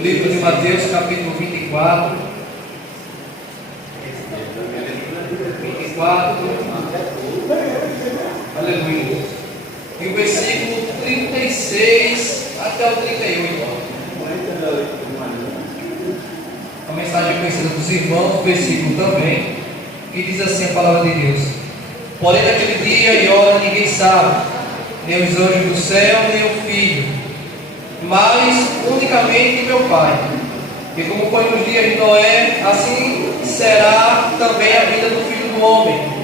Livro de Mateus, capítulo 24. 24. Aleluia. E o versículo 36 até o 38. A mensagem conhecida dos irmãos, o versículo também, que diz assim a palavra de Deus: porém naquele dia e hora ninguém sabe, nem os anjos do céu, nem o Filho, mas unicamente meu Pai. E como foi nos dias de Noé, assim será também a vida do Filho do Homem.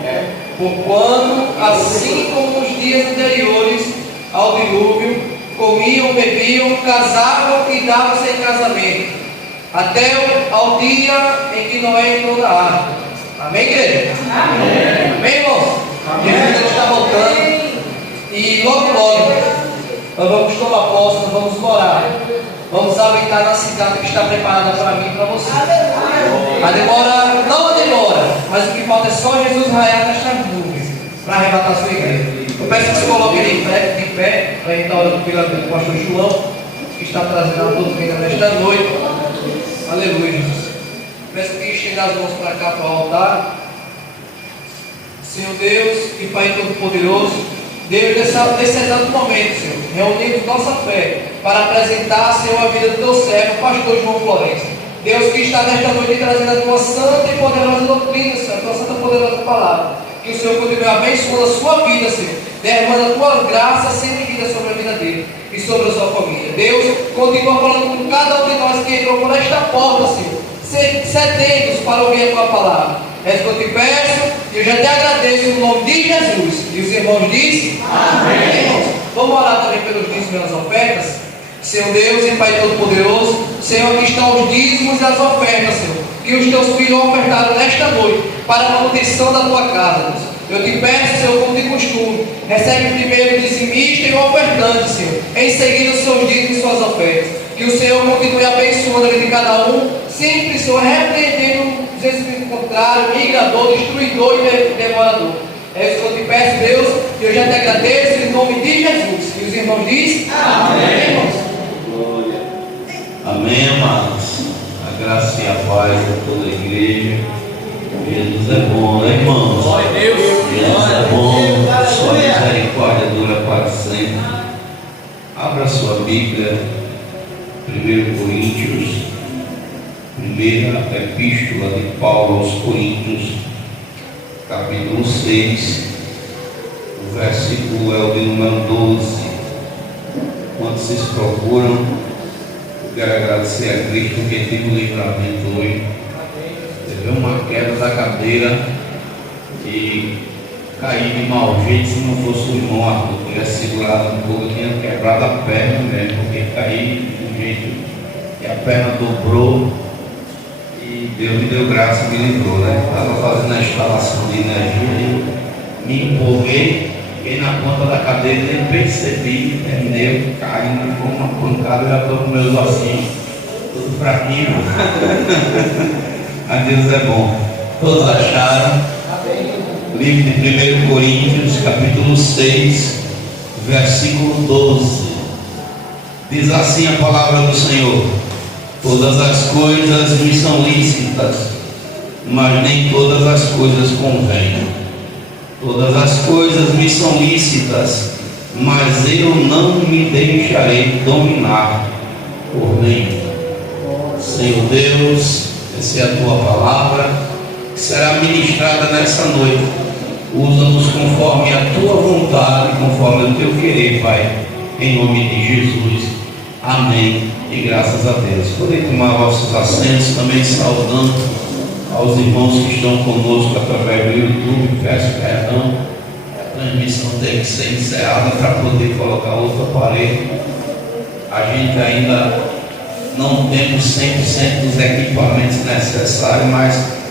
Porquanto, assim como nos dias anteriores ao dilúvio, comiam, bebiam, casavam e davam-se em casamento, até ao dia em que Noé entrou na arca. Amém, igreja? Amém. Amém, irmãos? Jesus está voltando. E logo nós vamos tomar posse, nós vamos orar. Vamos habitar na cidade que está preparada para mim e para você. A demora, não a demora, mas o que falta é só Jesus raiar nestas nuvens para arrebatar a sua igreja. Eu peço que você coloque ele de pé, para a gente estar orando pelo pastor João, que está trazendo a doutrina nesta noite. Aleluia, Jesus. Peço que estenda as mãos para cá, para o altar. Senhor Deus e Pai Todo-Poderoso, Deus, nesse exato momento, Senhor, reunimos nossa fé para apresentar, Senhor, a vida do teu servo, o pastor João Florencio. Deus, que está nesta noite trazendo a tua santa e poderosa doutrina, Senhor, a tua santa e poderosa palavra. Que o Senhor continue abençoando a sua vida, Senhor, derramando a tua graça sem medida sobre a vida dele e sobre a sua família. Deus, continua falando com cada um de nós que entrou por esta porta, Senhor, sedentos para ouvir a tua palavra. É isso que eu te peço e eu já te agradeço no nome de Jesus. E os irmãos dizem: amém. Irmãos, vamos orar também pelos dízimos e as ofertas. Senhor Deus e Pai Todo-Poderoso, Senhor, aqui estão os dízimos e as ofertas, Senhor, que os teus filhos ofertaram nesta noite para a manutenção da tua casa, Deus. Eu te peço, Senhor, como de costume, recebe primeiro o dizimista e o ofertante, Senhor, em seguida os seus dízimos e suas ofertas. Que o Senhor continue abençoando a vida de cada um, sempre, Senhor, repreendendo os espíritos contrários, migrador, destruidor e devorador. É isso que eu te peço, Deus, e eu já te agradeço em nome de Jesus. E os irmãos dizem: amém, irmãos. Glória. Amém, amados. A graça e a paz a toda a igreja. Jesus é bom, né, irmãos? Glória a Deus. Jesus é bom, sua misericórdia dura para sempre. Abra sua Bíblia, 1 Coríntios, primeira epístola de Paulo aos Coríntios, capítulo 6, o versículo é o de número 12. Quando vocês procuram, eu quero agradecer a Cristo que tive o livramento hoje. Teve uma queda da cadeira e caí de mau jeito. Se não fosse o irmão Arthur que tivesse segurado um pouco, eu tinha quebrado a perna mesmo, porque caí de um jeito que a perna dobrou. E Deus me deu graça e me livrou, né? Estava fazendo a instalação de energia e me empolguei, fiquei na ponta da cadeira e nem percebi, terminei caindo com uma pancada, já estou com meus ossinhos tudo fraquinho. Mas Deus é bom. Todos acharam? Livro de 1 Coríntios, capítulo 6, versículo 12. Diz assim a palavra do Senhor: todas as coisas me são lícitas, mas nem todas as coisas convêm. Todas as coisas me são lícitas, mas eu não me deixarei dominar por nenhum. Senhor Deus, essa é a tua palavra que será ministrada nessa noite. Usa-nos conforme a tua vontade, conforme o teu querer, Pai, em nome de Jesus. Amém. E graças a Deus. Podem tomar vossos assentos, também saudando aos irmãos que estão conosco através do YouTube. Peço perdão, a transmissão teve que ser encerrada para poder colocar outro aparelho. A gente ainda não temos 100% dos equipamentos necessários, mas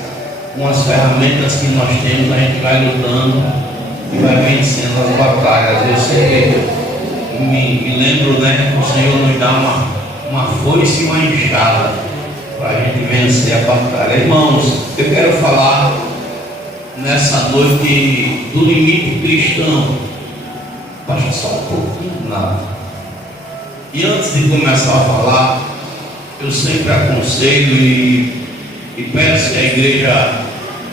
com as ferramentas que nós temos, a gente vai lutando e vai vencendo as batalhas. Eu sempre me lembro, né, que o Senhor nos dá uma foice e uma enxada para a gente vencer a batalha. Irmãos, eu quero falar nessa noite do limite cristão. Baixa só um pouquinho, nada. E antes de começar a falar, eu sempre aconselho e peço que a igreja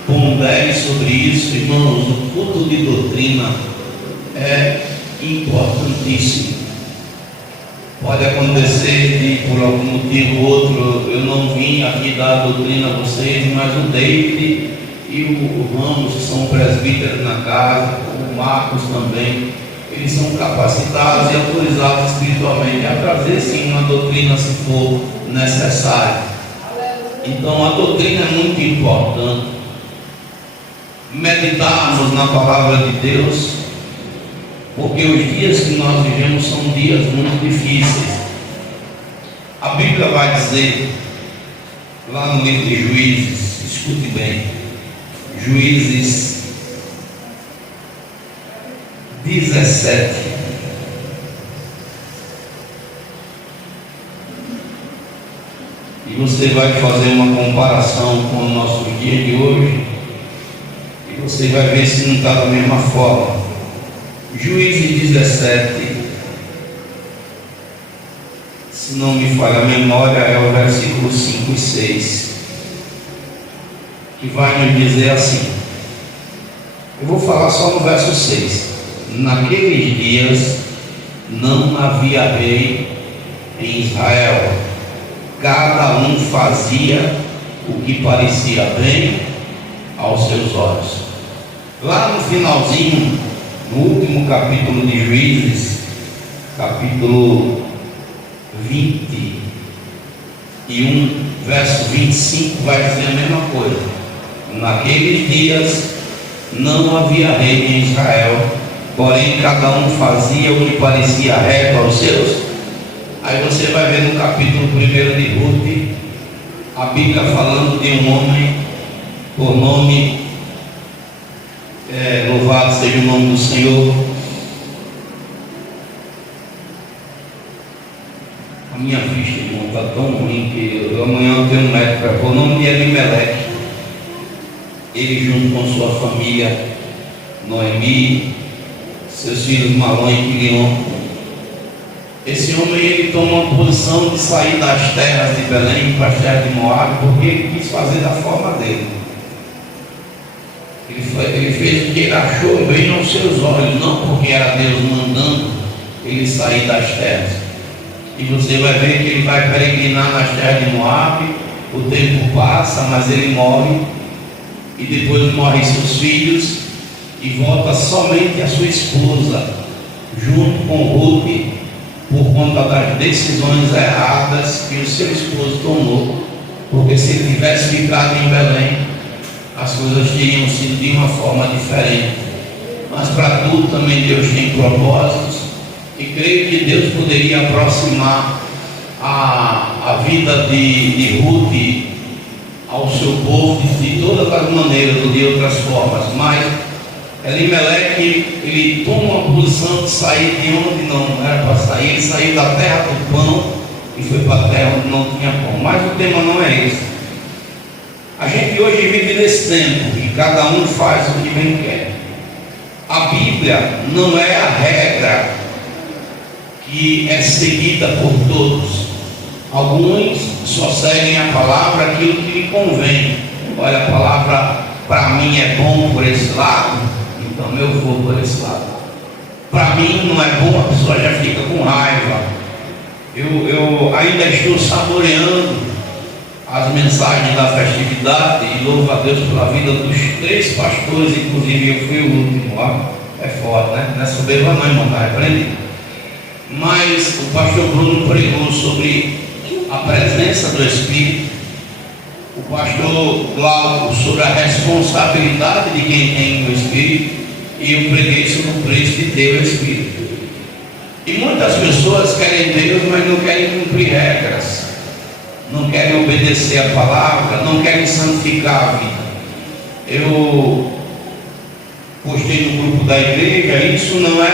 pondere sobre isso, irmãos. O culto de doutrina é importantíssimo. Pode acontecer de, por algum motivo ou outro, eu não vim aqui dar a doutrina a vocês, mas o David e o Ramos, que são presbíteros na casa, o Marcos também, eles são capacitados e autorizados espiritualmente a trazer sim uma doutrina se for necessário. Então a doutrina é muito importante. Meditarmos na palavra de Deus, porque os dias que nós vivemos são dias muito difíceis. A Bíblia vai dizer, lá no livro de Juízes, escute bem, Juízes 17. E você vai fazer uma comparação com o nosso dia de hoje, e você vai ver se não está da mesma forma. Juízes 17, se não me falha a memória, é o versículo 5 e 6, que vai nos dizer assim. Eu vou falar só no verso 6. Naqueles dias não havia rei em Israel, cada um fazia o que parecia bem aos seus olhos. Lá no finalzinho, no último capítulo de Juízes, capítulo 21, verso 25, vai dizer a mesma coisa. Naqueles dias não havia rei em Israel, porém cada um fazia o que parecia reto aos seus. Aí você vai ver no capítulo 1 de Ruth, a Bíblia falando de um homem por nome, louvado seja o nome do Senhor. A minha ficha, irmão, está tão ruim que amanhã eu tenho um médico para pôr o nome de Elimeleque. Ele junto com sua família, Noemi, seus filhos Malom e Quilion. Esse homem, ele toma uma posição de sair das terras de Belém para as terras de Moab, porque ele quis fazer da forma dele. Ele fez o que ele achou bem aos seus olhos, não porque era Deus mandando ele sair das terras. E você vai ver que ele vai peregrinar nas terras de Moab, o tempo passa, mas ele morre, e depois morrem seus filhos, e volta somente a sua esposa, junto com Ruth, por conta das decisões erradas que o seu esposo tomou, porque se ele tivesse ficado em Belém, as coisas teriam sido de uma forma diferente. Mas para tudo também Deus tem propósitos, e creio que Deus poderia aproximar a vida de Ruth ao seu povo de todas as maneiras ou de outras formas. Mas Elimeleque, ele toma uma posição de sair de onde não era para sair. Ele saiu da terra do pão e foi para a terra onde não tinha pão. Mas o tema não é esse. A gente hoje vive nesse tempo e cada um faz o que bem quer. A Bíblia não é a regra que é seguida por todos. Alguns só seguem a palavra aquilo que lhe convém. Olha, a palavra para mim é bom por esse lado, então eu vou por esse lado. Para mim não é bom, a pessoa já fica com raiva. Eu ainda estou saboreando as mensagens da festividade e louvo a Deus pela vida dos 3 pastores, inclusive eu fui o último lá. É forte, né? Não é soberba não, irmão, tá repreendido. Mas o pastor Bruno pregou sobre a presença do Espírito, o pastor Glauco sobre a responsabilidade de quem tem o Espírito, e eu preguei sobre o preço de ter o Espírito. E muitas pessoas querem Deus, mas não querem cumprir regras, não querem obedecer a palavra, não querem santificar a vida. Eu postei no grupo da igreja, isso não é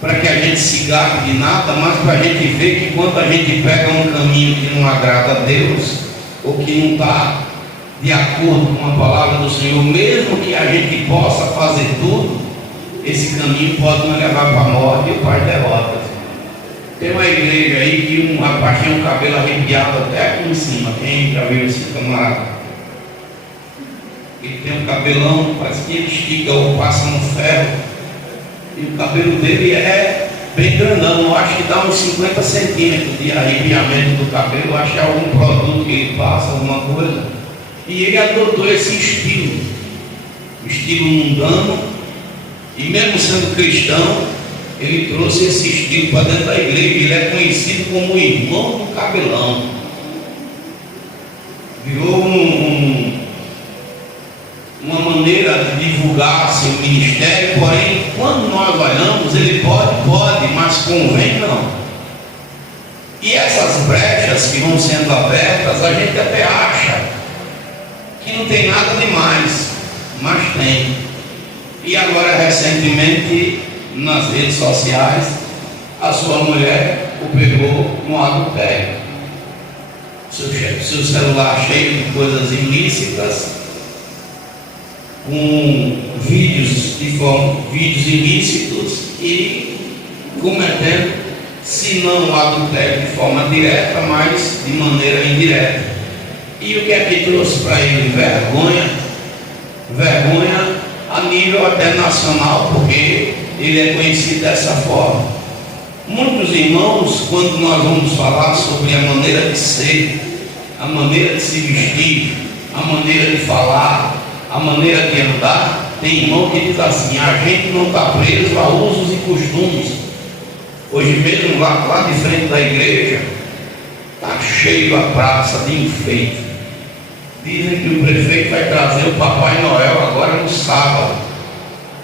para que a gente se gaste de nada, mas para a gente ver que quando a gente pega um caminho que não agrada a Deus, ou que não está de acordo com a palavra do Senhor, mesmo que a gente possa fazer tudo, esse caminho pode nos levar para a morte e para as derrotas. Tem uma igreja aí que um rapaz tinha um cabelo arrepiado até aqui em cima. Quem já viu esse camarada? Ele tem um cabelão, parece que ele estica ou passa no ferro. E o cabelo dele é bem grandão. Eu acho que dá uns 50 centímetros de arrepiamento do cabelo. Eu acho que é algum produto que ele passa, alguma coisa. E ele adotou esse estilo mundano. E mesmo sendo cristão, ele trouxe esse estilo para dentro da igreja. Ele é conhecido como o irmão do cabelão. Virou uma maneira de divulgar seu ministério. Porém, quando nós olhamos, ele pode, mas convém não. E essas brechas que vão sendo abertas, a gente até acha que não tem nada demais, mas tem. E agora, recentemente, nas redes sociais, a sua mulher o pegou no adultério. Seu celular cheio de coisas ilícitas, com vídeos ilícitos e cometendo, se não o adultério de forma direta, mas de maneira indireta. E o que é que trouxe para ele? Vergonha a nível até nacional, porque ele é conhecido dessa forma. Muitos irmãos, quando nós vamos falar sobre a maneira de ser, a maneira de se vestir, a maneira de falar, a maneira de andar, tem irmão que diz assim: a gente não está preso a usos e costumes. Hoje mesmo lá de frente da igreja está cheio a praça de enfeite. Dizem que o prefeito vai trazer o Papai Noel agora no sábado.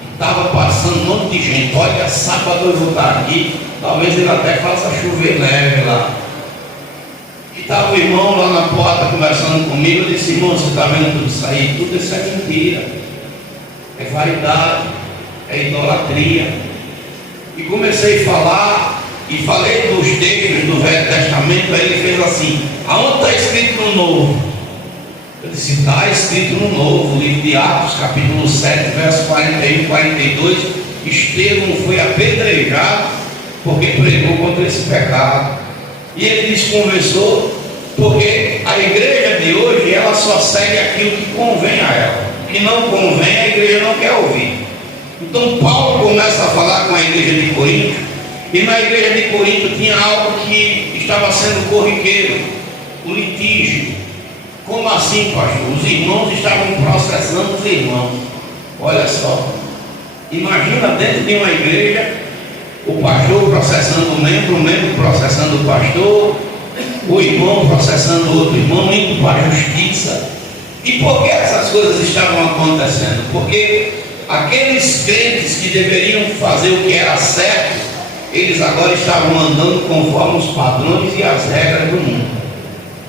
E estava passando um monte de gente. Olha, sábado eu vou estar aqui. Talvez ele até faça chover leve lá. E estava o irmão lá na porta conversando comigo. Eu disse: irmão, você está vendo tudo isso aí? Tudo isso é mentira. É vaidade. É idolatria. E comecei a falar. E falei dos textos do Velho Testamento. Aí ele fez assim: aonde está escrito no Novo? Eu disse: está escrito no Novo, livro de Atos, capítulo 7, verso 41 e 42. Estevão foi apedrejado porque pregou contra esse pecado. E ele desconversou, porque a igreja de hoje, ela só segue aquilo que convém a ela. O que não convém, a igreja não quer ouvir. Então Paulo começa a falar com a igreja de Corinto, e na igreja de Corinto tinha algo que estava sendo corriqueiro: o litígio. Como assim, pastor? Os irmãos estavam processando os irmãos. Olha só, imagina dentro de uma igreja, o pastor processando o membro processando o pastor, o irmão processando o outro irmão, indo para a justiça. E por que essas coisas estavam acontecendo? Porque aqueles crentes que deveriam fazer o que era certo, eles agora estavam andando conforme os padrões e as regras do mundo.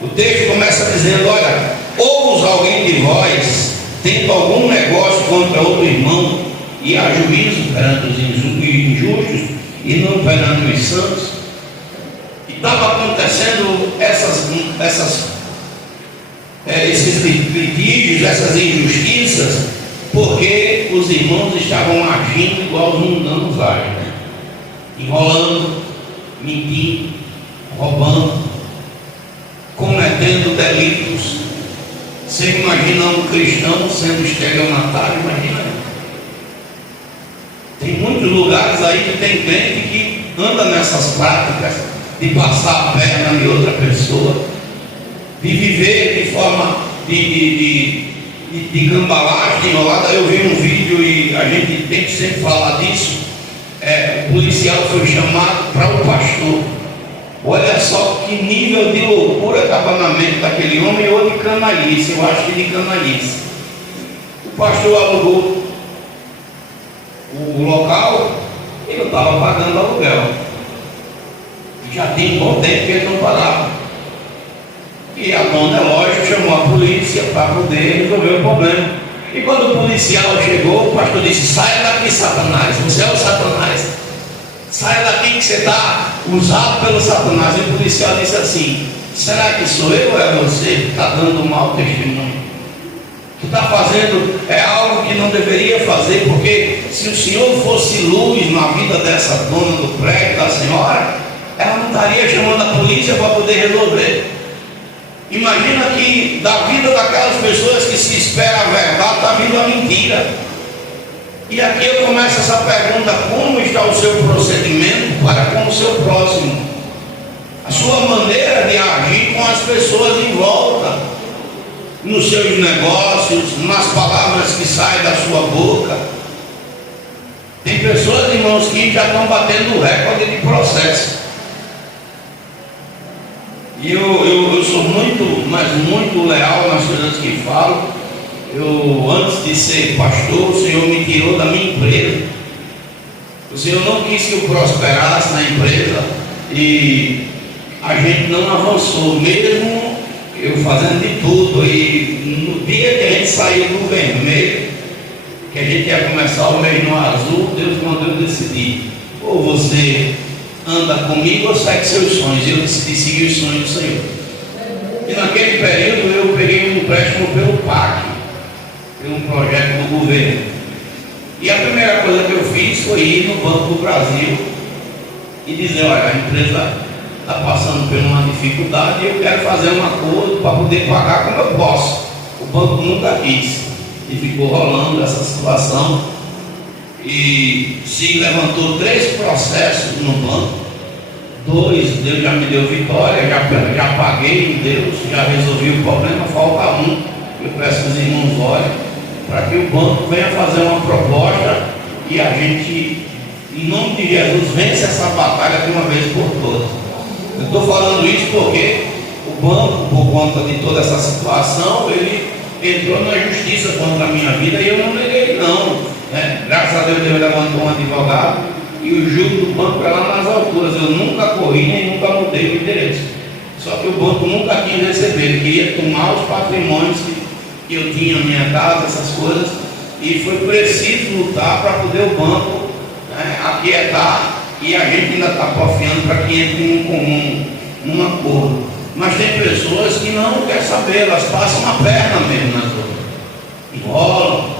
O texto começa dizendo: olha, ousa alguém de vós, tendo algum negócio contra outro irmão, e há juízo perante os injustos e não perante os santos. E estava acontecendo esses litígios, essas injustiças, porque os irmãos estavam agindo igual os mundanos agem, enrolando, mentindo, roubando, cometendo delitos. Você imagina um cristão sendo estelionatário? Imagina. Tem muitos lugares aí que tem crente que anda nessas práticas de passar a perna de outra pessoa, de viver de forma de cambalagem, enrolada. Eu vi um vídeo e a gente tem que sempre falar disso. O policial foi chamado para o pastor. Olha só que nível de loucura estava na mente daquele homem, ou de canalice, eu acho que de canalice. O pastor alugou o local, ele não estava pagando aluguel. Já tem um bom tempo que ele não pagava. E a dona, lógico, chamou a polícia para poder resolver o problema. E quando o policial chegou, o pastor disse: saia daqui, Satanás, você é o Satanás. Saia daqui que você está usado pelo Satanás. E o policial disse assim: será que sou eu ou é você que está dando um mau testemunho? Tu está fazendo algo que não deveria fazer, porque se o senhor fosse luz na vida dessa dona do prédio, da senhora, ela não estaria chamando a polícia para poder resolver. Imagina que da vida daquelas pessoas que se espera a verdade, está vindo a mentira. E aqui eu começo essa pergunta: como está o seu procedimento para com o seu próximo? A sua maneira de agir com as pessoas em volta, nos seus negócios, nas palavras que saem da sua boca. Tem pessoas, irmãos, que já estão batendo o recorde de processo. E eu sou muito, mas muito leal nas coisas que falo. Antes de ser pastor, o Senhor me tirou da minha empresa. O Senhor não quis que eu prosperasse na empresa e a gente não avançou, mesmo eu fazendo de tudo. E no dia que a gente saiu do vermelho, que a gente ia começar o mês no azul, Deus mandou eu decidir: ou você anda comigo ou segue seus sonhos. E eu decidi seguir os sonhos do Senhor. E naquele período eu peguei um empréstimo pelo PAC, pelo projeto do governo. E a primeira coisa que eu fiz foi ir no Banco do Brasil e dizer: olha, a empresa está passando por uma dificuldade e eu quero fazer um acordo para poder pagar como eu posso. O banco nunca quis. E ficou rolando essa situação. E se levantou 3 processos no banco. 2, Deus já me deu vitória, já paguei em Deus, já resolvi o problema. Falta 1. Eu peço que os irmãos olhem para que o banco venha fazer uma proposta e a gente, em nome de Jesus, vence essa batalha de uma vez por todas. Eu estou falando isso porque o banco, por conta de toda essa situação, ele entrou na justiça contra a minha vida e eu não neguei não, né? Graças a Deus levantou um advogado e o juro do banco é lá nas alturas. Eu nunca corri nem nunca mudei o endereço. Só que o banco nunca quis receber, ele queria tomar os patrimônios que eu tinha na minha casa, essas coisas, e foi preciso lutar para poder o banco, né, aquietar, e a gente ainda está confiando para que entre em comum, num acordo. Mas tem pessoas que não querem saber, elas passam a perna mesmo nas outras, enrolam,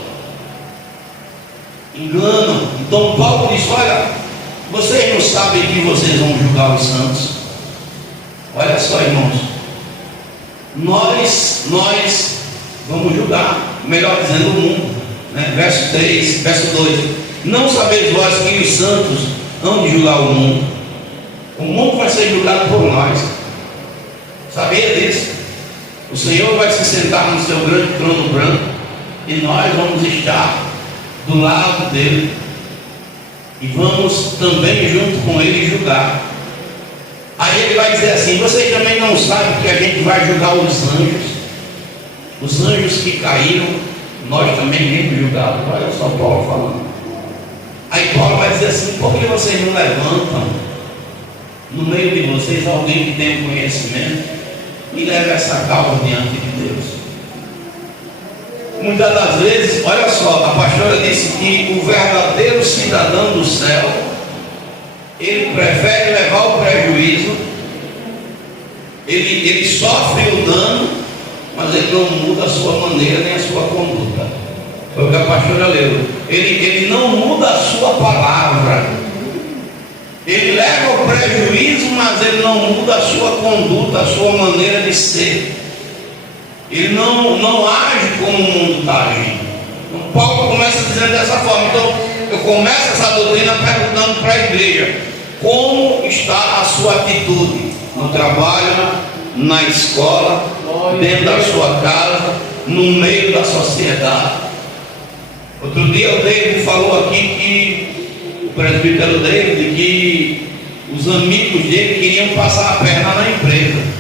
enganam. Então Paulo diz: olha, vocês não sabem que vocês vão julgar os santos. Olha só, irmãos, nós vamos julgar, melhor dizendo, o mundo, né? Verso 3, verso 2: não sabeis vós que os santos hão de julgar o mundo? O mundo vai ser julgado por nós. Sabia disso? O Senhor vai se sentar no seu grande trono branco e nós vamos estar do lado dele e vamos também junto com ele julgar. Aí ele vai dizer assim: vocês também não sabem que a gente vai julgar os anjos que caíram, nós também iremos julgá-los. Olha só Paulo falando. Aí Paulo vai dizer assim: por que vocês não levantam no meio de vocês alguém que tem conhecimento e leva essa causa diante de Deus? Muitas das vezes, olha só, a pastora disse que o verdadeiro cidadão do céu, ele prefere levar o prejuízo, ele sofre o dano, mas ele não muda a sua maneira nem a sua conduta. Foi o que a pastora leu. Ele não muda a sua palavra. Ele leva o prejuízo, mas ele não muda a sua conduta, a sua maneira de ser. Ele não age como o mundo está agindo. Então, Paulo começa dizendo dessa forma. Então, eu começo essa doutrina perguntando para a igreja: como está a sua atitude no trabalho, na escola, dentro da sua casa, no meio da sociedade? Outro dia o David falou aqui que o presbítero David, que os amigos dele queriam passar a perna na empresa.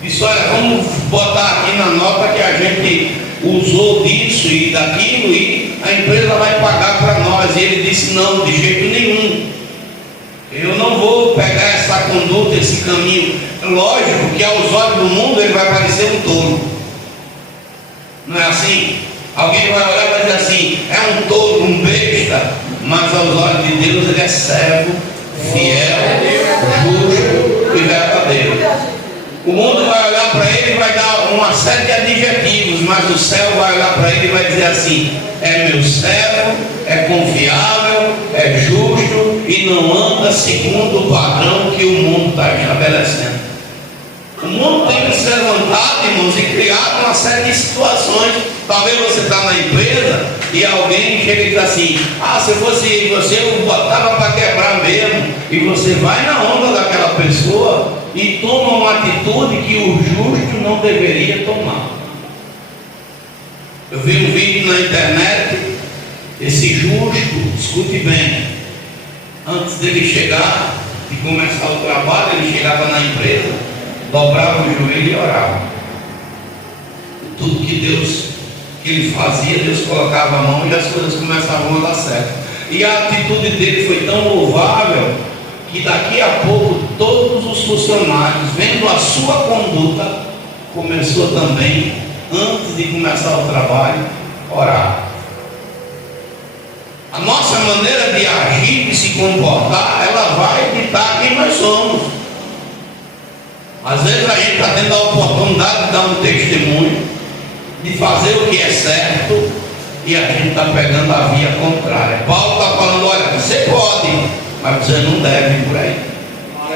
Disse: olha, vamos botar aqui na nota que a gente usou disso e daquilo e a empresa vai pagar para nós. E ele disse: não, de jeito nenhum. Eu não vou pegar essa conduta, esse caminho. Lógico que aos olhos do mundo ele vai parecer um tolo. Não é assim? Alguém vai olhar e vai dizer assim: é um tolo, um besta. Mas aos olhos de Deus ele é servo, fiel, justo e verdadeiro. O mundo vai olhar para ele e vai dar uma série de adjetivos, mas o céu vai olhar para ele e vai dizer assim: é meu servo, é confiável, é justo e não anda segundo o padrão que o mundo está estabelecendo. O mundo tem se levantado, irmãos, e criado uma série de situações. Talvez você está na empresa e alguém chega e diz assim: ah, se fosse você, eu botava para quebrar mesmo. E você vai na onda daquela pessoa e toma uma atitude que o justo não deveria tomar. Eu vi um vídeo na internet, esse justo, escute bem, antes dele chegar e começar o trabalho, ele chegava na empresa, dobrava o joelho e orava. Tudo que ele fazia, Deus colocava a mão e as coisas começavam a dar certo. E a atitude dele foi tão louvável que daqui a pouco todos os funcionários, vendo a sua conduta, começou também, antes de começar o trabalho, orar. A nossa maneira de agir e se comportar, ela vai ditar quem nós somos. Às vezes a gente está tendo a oportunidade de dar um testemunho, de fazer o que é certo, e a gente está pegando a via contrária. Paulo está falando: olha, você pode, mas você não deve por aí.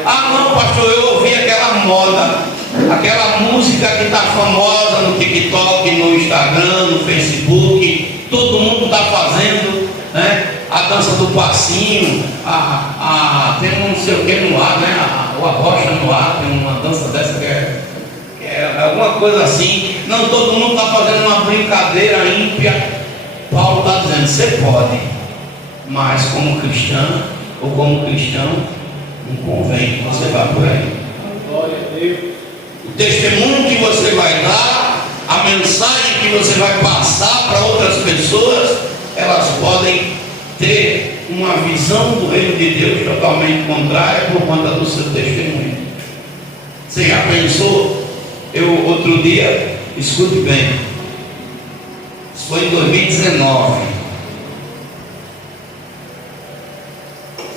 Ah, não, pastor, eu ouvi aquela moda, aquela música que está famosa no TikTok, no Instagram, no Facebook, todo mundo está fazendo, né? A dança do passinho, tem um não sei o que no ar, né? A rocha no ar, tem uma dança dessa que é alguma coisa assim. Não, todo mundo está fazendo uma brincadeira ímpia. Paulo está dizendo: você pode, mas como cristã ou como cristão, não convém que você vá por aí. Glória a Deus. O testemunho que você vai dar, a mensagem que você vai passar para outras pessoas, elas podem ter uma visão do reino de Deus totalmente contrária por conta do seu testemunho. Você já pensou? Eu outro dia, escute bem, isso foi em 2019,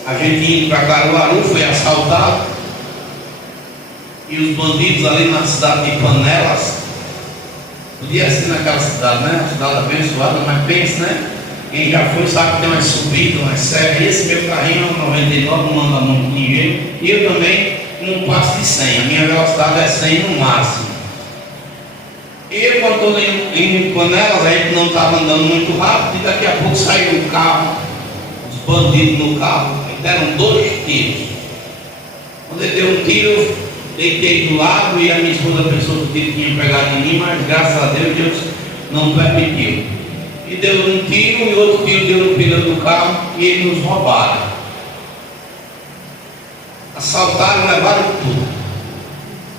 a gente indo para Caruaru, foi assaltado, e os bandidos ali na cidade de Panelas, podia ser naquela cidade, né? Uma cidade abençoada, mas pense, né? Quem já foi sabe que tem umas subidas, umas serras. Esse meu carrinho é um 99, não anda muito com ninguém, e eu também não passo de 100, a minha velocidade é 100 no máximo. E eu, quando estou indo em Panelas, a gente não estava andando muito rápido, e daqui a pouco saiu um carro, os bandidos no carro, e deram 2 tiros. Quando ele deu um tiro, eu deitei do lado e a minha esposa pensou que o tiro tinha pegado em mim, mas graças a Deus, Deus não permitiu. E deu um tiro e outro tiro deu no pneu do carro e eles nos roubaram. Assaltaram, levaram tudo.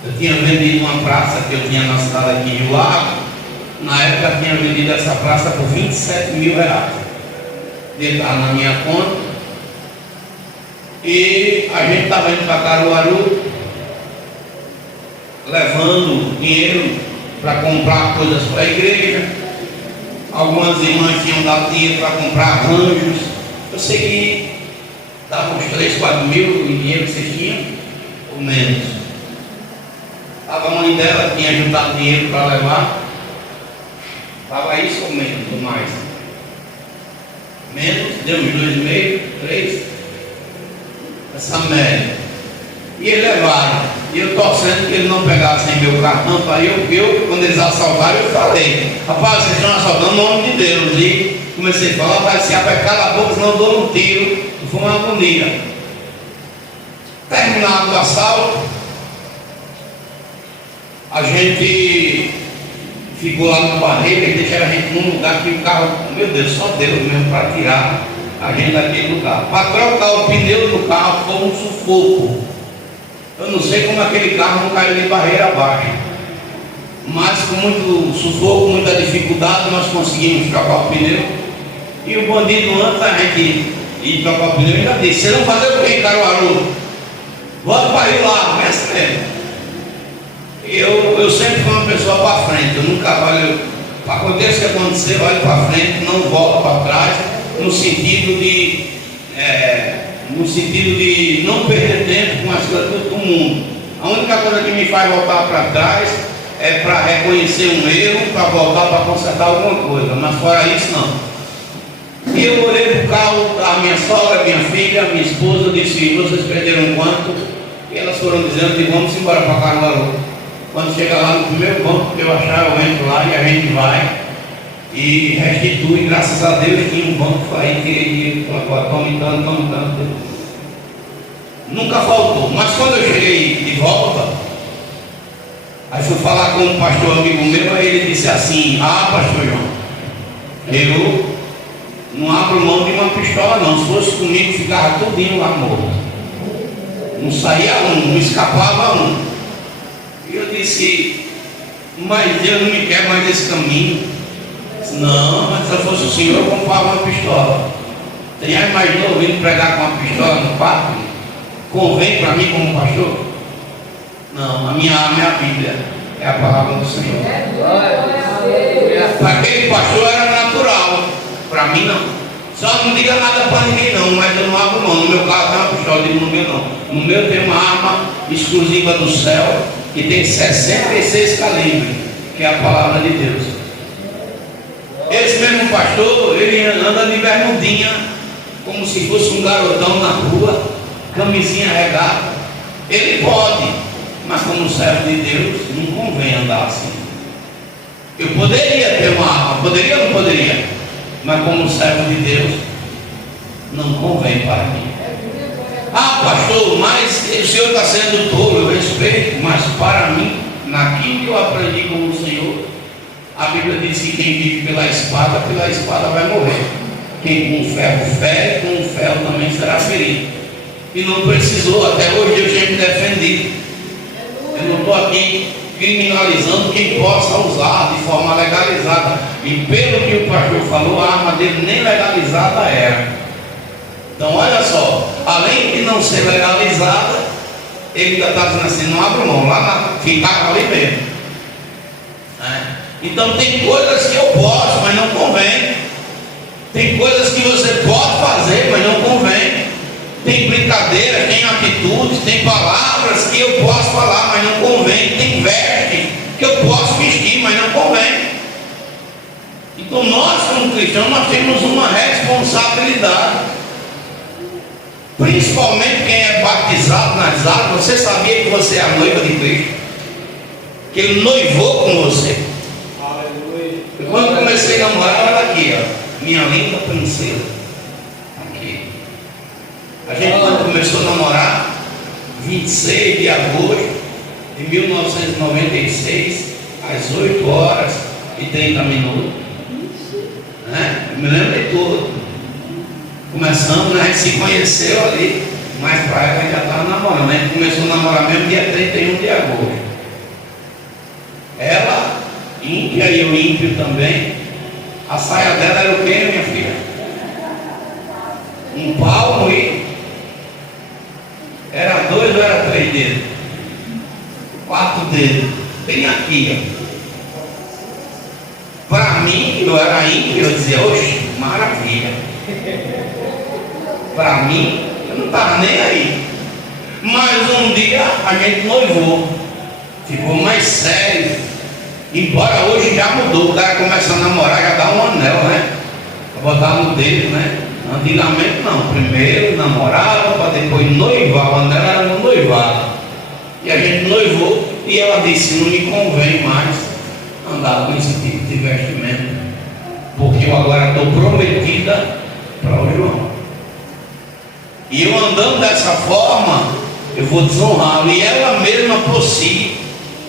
Eu tinha vendido uma praça que eu tinha na cidade aqui em Rio Lago. Na época eu tinha vendido essa praça por 27 mil reais. Ele estava na minha conta. E a gente estava indo para Caruaru, levando dinheiro para comprar coisas para a igreja. Algumas irmãs tinham dado dinheiro para comprar arranjos. Eu sei que dava uns 3, 4 mil em dinheiro que vocês tinham, ou menos. A mãe dela tinha juntado dinheiro para levar. Estava isso ou menos, ou mais? Menos, deu uns 2,5, 3. Essa média. E eles levaram. E eu torcendo que eles não pegassem meu cartão. Aí eu, quando eles assaltaram, eu falei: rapaz, vocês estão assaltando o nome de Deus. E comecei a falar: rapaz, se apertar cala a boca, senão eu dou um tiro. E foi uma agonia. Terminado o assalto, a gente ficou lá no barreiro e deixaram a gente num lugar que o carro, meu Deus, só Deus mesmo para tirar a gente daquele lugar. Para trocar o pneu do carro foi um sufoco. Eu não sei como aquele carro não caiu de barreira abaixo, mas com muito sufoco, muita dificuldade, nós conseguimos trocar o pneu. E o bandido, antes da gente ir trocar o pneu, ainda disse: vocês vão fazer o que em Caruaru? Bota para ir lá, é assim mesmo. Eu sempre fui uma pessoa para frente, eu nunca olho, aconteça o que acontecer, olho para frente, não volto para trás, no sentido de não perder tempo com as coisas do mundo. A única coisa que me faz voltar para trás é para reconhecer um erro, para voltar para consertar alguma coisa, mas fora isso não. E eu olhei para o carro, a minha sogra, minha filha, minha esposa, eu disse: vocês perderam quanto? E elas foram dizendo: vamos embora para Caruaru. Quando chega lá no primeiro banco que eu achar, eu entro lá e a gente vai e restitui. Graças a Deus tinha um banco aí que tome tanto. Nunca faltou. Mas quando eu cheguei de volta, aí fui falar com um pastor amigo meu, aí ele disse assim: pastor João, eu não abro mão de uma pistola não. Se fosse comigo, ficava tudinho lá morto. Não saía um, não escapava um. E eu disse: mas Deus não me quer mais desse caminho. Disse: não, mas se eu fosse o senhor, eu comprava uma pistola. Você já imaginou vindo pregar com uma pistola no quarto? Convém para mim como pastor? Não, a minha arma é a Bíblia, é a palavra do Senhor. Para aquele pastor era natural, para mim não. Só não diga nada para ninguém não, mas eu não abro mão. No meu carro tem uma pistola, digo no meu não. No meu tem uma arma exclusiva do céu, que tem 66 calibres, que é a palavra de Deus. Esse mesmo pastor, ele anda de bermudinha, como se fosse um garotão na rua, camisinha regata. Ele pode, mas como servo de Deus, não convém andar assim. Eu poderia ter uma arma, poderia ou não poderia? Mas como servo de Deus, não convém para mim. Pastor, mas o senhor está sendo tolo, eu respeito, mas para mim, naquilo que eu aprendi com o Senhor, a Bíblia diz que quem vive pela espada vai morrer. Quem com ferro fere, com o ferro também será ferido. E não precisou, até hoje eu tinha me defendido. Eu não estou aqui criminalizando quem possa usar de forma legalizada. E pelo que o pastor falou, a arma dele nem legalizada era. Então olha só, além de não ser legalizada, ele ainda está dizendo assim: não abro mão, ficava ali mesmo. Então tem coisas que eu posso, mas não convém. Tem coisas que você pode fazer, mas não convém. Tem brincadeiras, tem atitudes, tem palavras que eu posso falar, mas não convém. Tem vestes que eu posso vestir, mas não convém. Então nós como cristãos, nós temos uma responsabilidade. Principalmente quem é batizado nas águas. Você sabia que você é a noiva de Cristo? Que Ele noivou com você. Aleluia. E quando comecei a namorar, ela aqui, ó, minha linda princesa. Aqui. A gente quando começou a namorar, 26 de agosto de 1996, às 8 horas e 30 minutos. Eu me lembro de tudo. Começamos, a gente se conheceu ali, mas para ela já estava namorando. A gente começou a namorar mesmo dia 31 de agosto. Ela, ímpia, e eu ímpio também. A saia dela era o quê, minha filha? Um palmo e... Era 2 ou era 3 dedos? 4 dedos. Bem aqui, ó. Para mim, eu era ímpio, eu dizia: oxe, maravilha. Para mim, eu não estava nem aí. Mas um dia a gente noivou, ficou mais sério. Embora hoje já mudou, o cara começa a namorar, já dá um anel, né? Para botar no dedo, né? Antigamente não, primeiro namorava, para depois noivar. O anel era no noivado. E a gente noivou e ela disse: não me convém mais andar com esse tipo de vestimento, porque eu agora estou prometida para o João. E eu andando dessa forma, eu vou desonrá-lo. E ela mesma por si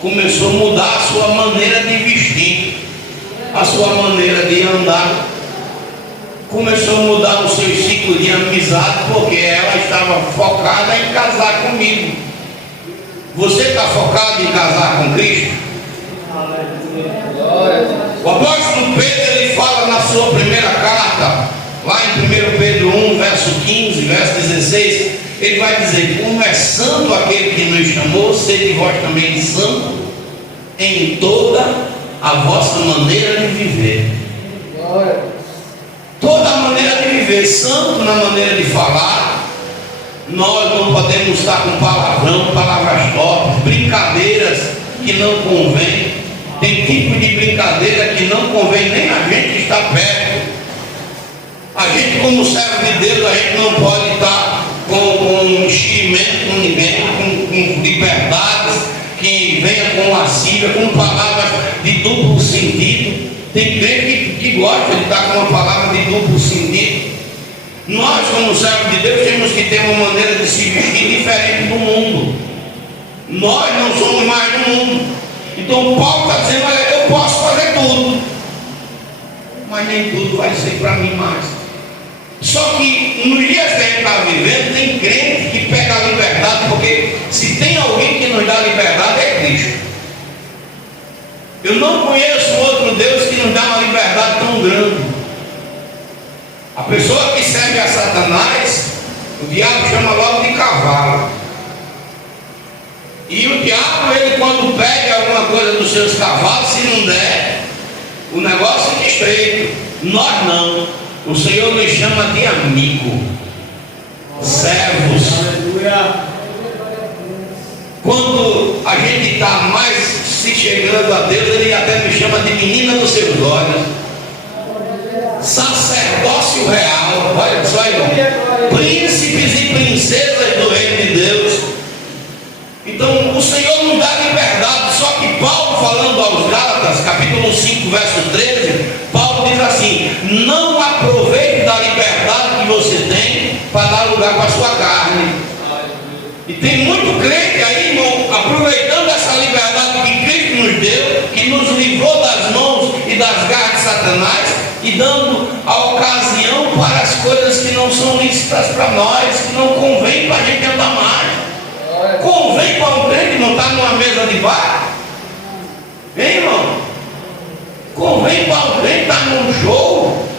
começou a mudar a sua maneira de vestir, a sua maneira de andar. Começou a mudar o seu ciclo de amizade, porque ela estava focada em casar comigo. Você está focado em casar com Cristo? O apóstolo Pedro, ele fala na sua primeira carta, lá em 1 Pedro 1, verso 15, verso 16, ele vai dizer: como é santo aquele que nos chamou, sede vós também santo em toda a vossa maneira de viver. Toda a maneira de viver, santo na maneira de falar. Nós não podemos estar com palavrão, palavras torpes, brincadeiras que não convém. Tem tipo de brincadeira que não convém nem a gente estar perto. A gente, como servo de Deus, a gente não pode estar com enchimento com ninguém, com liberdades que venha com lascívia, com palavras de duplo sentido. Tem crente que gosta de estar com uma palavra de duplo sentido. Nós, como servos de Deus, temos que ter uma maneira de se vestir diferente do mundo. Nós não somos mais do mundo. Então Paulo está dizendo, olha, eu posso fazer tudo, mas nem tudo vai ser para mim mais. Só que nos dias que a gente está vivendo, tem crente que pega a liberdade, porque se tem alguém que nos dá liberdade é Cristo. Eu não conheço outro Deus que nos dá uma liberdade tão grande. A pessoa que serve a Satanás, o diabo chama logo de cavalo. E o diabo, ele quando pede alguma coisa dos seus cavalos, se não der, o negócio fica estreito. Nós não. O Senhor nos chama de amigo, servos. Quando a gente está mais se chegando a Deus, ele até me chama de menina dos seus olhos. Sacerdócio real, olha só, irmão. Príncipes e princesas do reino de Deus. Então o Senhor nos dá liberdade. Só que Paulo, falando aos Gálatas, capítulo 5, verso 13, Paulo diz assim: não aproveite da liberdade que você tem para dar lugar para a sua carne. E tem muito crente aí, irmão, aproveitando essa liberdade que Cristo nos deu, que nos livrou das mãos e das garras de Satanás, e dando a ocasião para as coisas que não são lícitas para nós, que não convém para a gente andar mais. Convém para um crente não estar numa mesa de bar? Hein, irmão? Convém para um crente estar num show?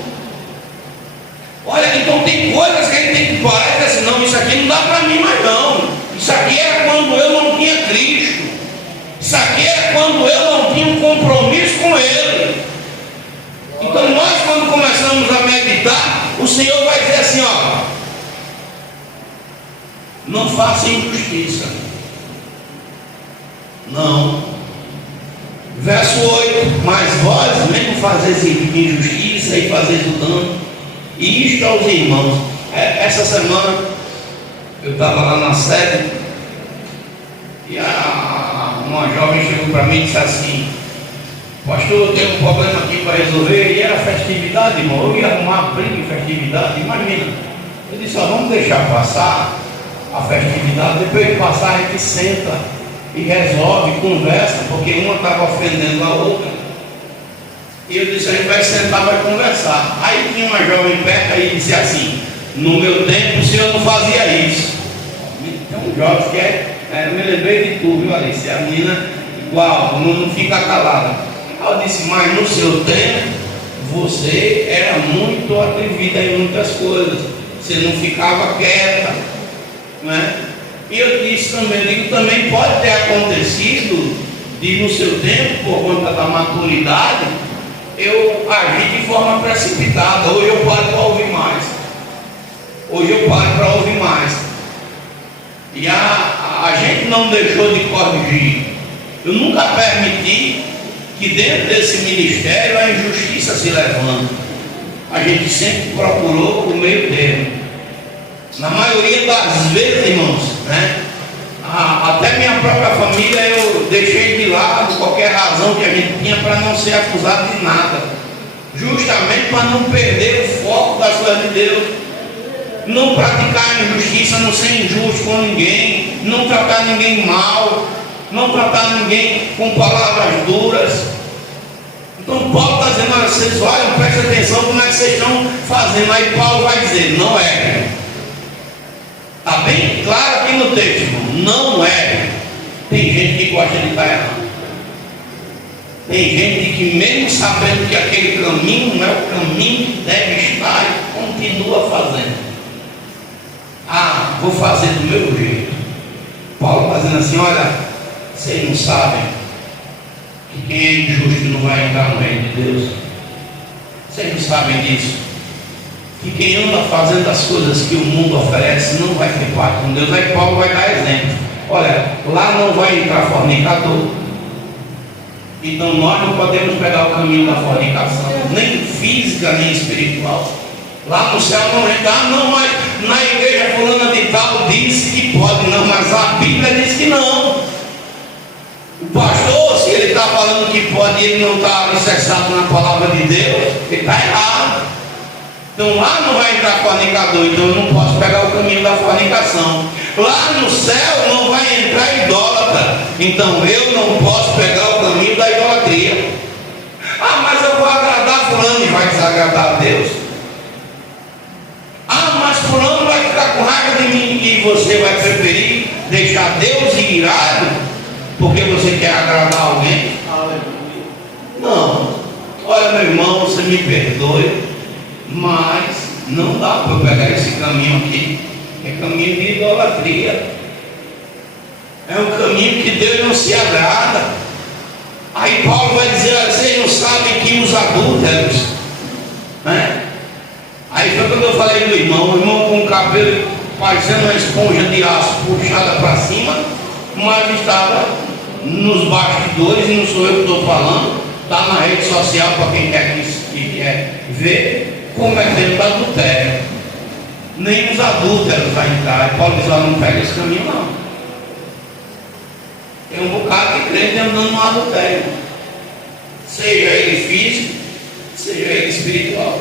Olha, então tem coisas que a gente tem que parar e dizer assim, não, isso aqui não dá para mim mais não. Isso aqui era quando eu não tinha Cristo. Isso aqui era quando eu não tinha um compromisso com Ele. Então nós, quando começamos a meditar, o Senhor vai dizer assim, ó: não faça injustiça. Não. Verso 8: mas vós mesmo fazeis injustiça e fazeis o dano, e isto aos irmãos. Essa semana eu estava lá na sede e uma jovem chegou para mim e disse assim: pastor, eu tenho um problema aqui para resolver. E era festividade, irmão. Eu ia arrumar briga em festividade, imagina. Eu disse: ó, vamos deixar passar a festividade, depois de passar a gente senta e resolve, conversa, porque uma estava ofendendo a outra. E eu disse: a gente vai sentar, vai conversar. Aí tinha uma jovem perto aí e disse assim: no meu tempo o senhor não fazia isso. Tem um jovem que eu me lembrei de tu, viu, Alice? A menina igual, não fica calada. Aí eu disse: mas no seu tempo você era muito atrevida em muitas coisas, você não ficava quieta, não é? E eu disse também, também pode ter acontecido de no seu tempo, por conta da maturidade, eu agi de forma precipitada. Hoje eu paro para ouvir mais. Hoje eu paro para ouvir mais. E a gente não deixou de corrigir. Eu nunca permiti que dentro desse ministério a injustiça se levante. A gente sempre procurou o meio termo. Na maioria das vezes, irmãos, né? Até minha própria família eu deixei de lado qualquer razão que a gente tinha para não ser acusado de nada, justamente para não perder o foco das coisas de Deus, não praticar injustiça, não ser injusto com ninguém, não tratar ninguém mal, não tratar ninguém com palavras duras. Então Paulo está dizendo: olha, vocês olham, prestem atenção como é que vocês estão fazendo. Aí Paulo vai dizer: não é. Está bem claro aqui no texto, irmão. Não é. Tem gente que gosta de estar errando. Tem gente que, mesmo sabendo que aquele caminho não é o caminho que deve estar, continua fazendo. Vou fazer do meu jeito. Paulo está dizendo assim: olha, vocês não sabem que quem é injusto não vai entrar no reino de Deus. Vocês não sabem disso. Que quem anda fazendo as coisas que o mundo oferece não vai ter parte com Deus. Aí Paulo vai dar exemplo: olha, lá não vai entrar fornicador. Então nós não podemos pegar o caminho da fornicação, nem física nem espiritual. Lá no céu não entra. Ah, não, mas na igreja fulana de tal disse que pode. Não, mas a Bíblia diz que não. O pastor, se ele está falando que pode e ele não está alicerçado na palavra de Deus, ele está errado. Então lá não vai entrar fornicador, então eu não posso pegar o caminho da fornicação. Lá no céu não vai entrar idólatra, então eu não posso pegar o caminho da idolatria. Ah, mas eu vou agradar fulano, e vai desagradar a Deus. Ah, mas fulano vai ficar com raiva de mim, e você vai preferir deixar Deus irado porque você quer agradar alguém? Não. Olha, meu irmão, você me perdoe, mas não dá para eu pegar esse caminho aqui. É caminho de idolatria. É um caminho que Deus não se agrada. Aí Paulo vai dizer: vocês não sabem que os adúlteros, né? Aí foi quando eu falei do irmão, o irmão com o cabelo parecendo uma esponja de aço puxada para cima, mas estava nos bastidores, e não sou eu que estou falando, está na rede social para quem quer ver, cometendo adultério. Nem os adúlteros vai entrar. E Paulo diz: não pega esse caminho não. Tem um bocado de crente andando no adultério, seja ele físico, seja ele espiritual.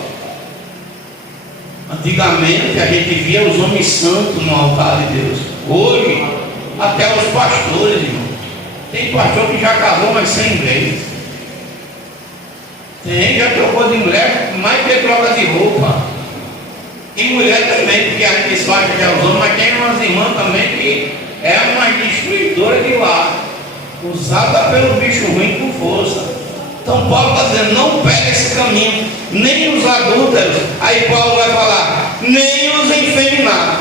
Antigamente a gente via os homens santos no altar de Deus. Hoje, até os pastores, irmão. Tem pastor que já casou mais 100 vezes. Tem, já trocou de mulher, mais que troca de roupa. E mulher também, porque a gente só acha que é os homens, mas tem umas irmãs também que é uma destruidora de lar, usada pelo bicho ruim com força. Então Paulo está dizendo: não pega esse caminho, nem os adúlteros. Aí Paulo vai falar: nem os efeminados.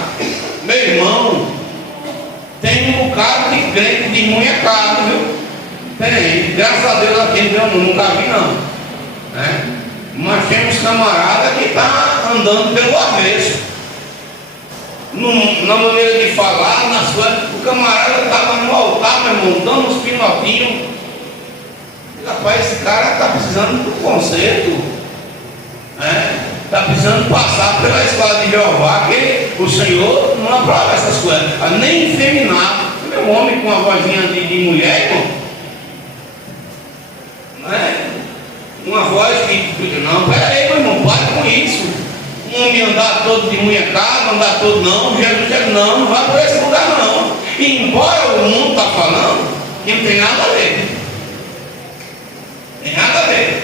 Meu irmão, tem um bocado de crente de munhecado, viu? Tem, graças a Deus aqui eu nunca vi não, né? Mas tem uns camaradas que estão andando pelo avesso, na maneira de falar, na sua. O camarada estava no altar, meu irmão, dando uns pinotinhos. Rapaz, esse cara está precisando de um conserto, né? Está precisando passar pela escola de Jeová, que o Senhor não aprova essas coisas. Nem efeminado. Meu homem com uma vozinha de mulher, irmão, né? Uma voz que, não, peraí, meu irmão, para com isso. Um homem andar todo de munhecado, andar todo, não. Jesus disse: não vai por esse lugar não. E embora o mundo está falando, que não tem nada a ver. Tem nada a ver.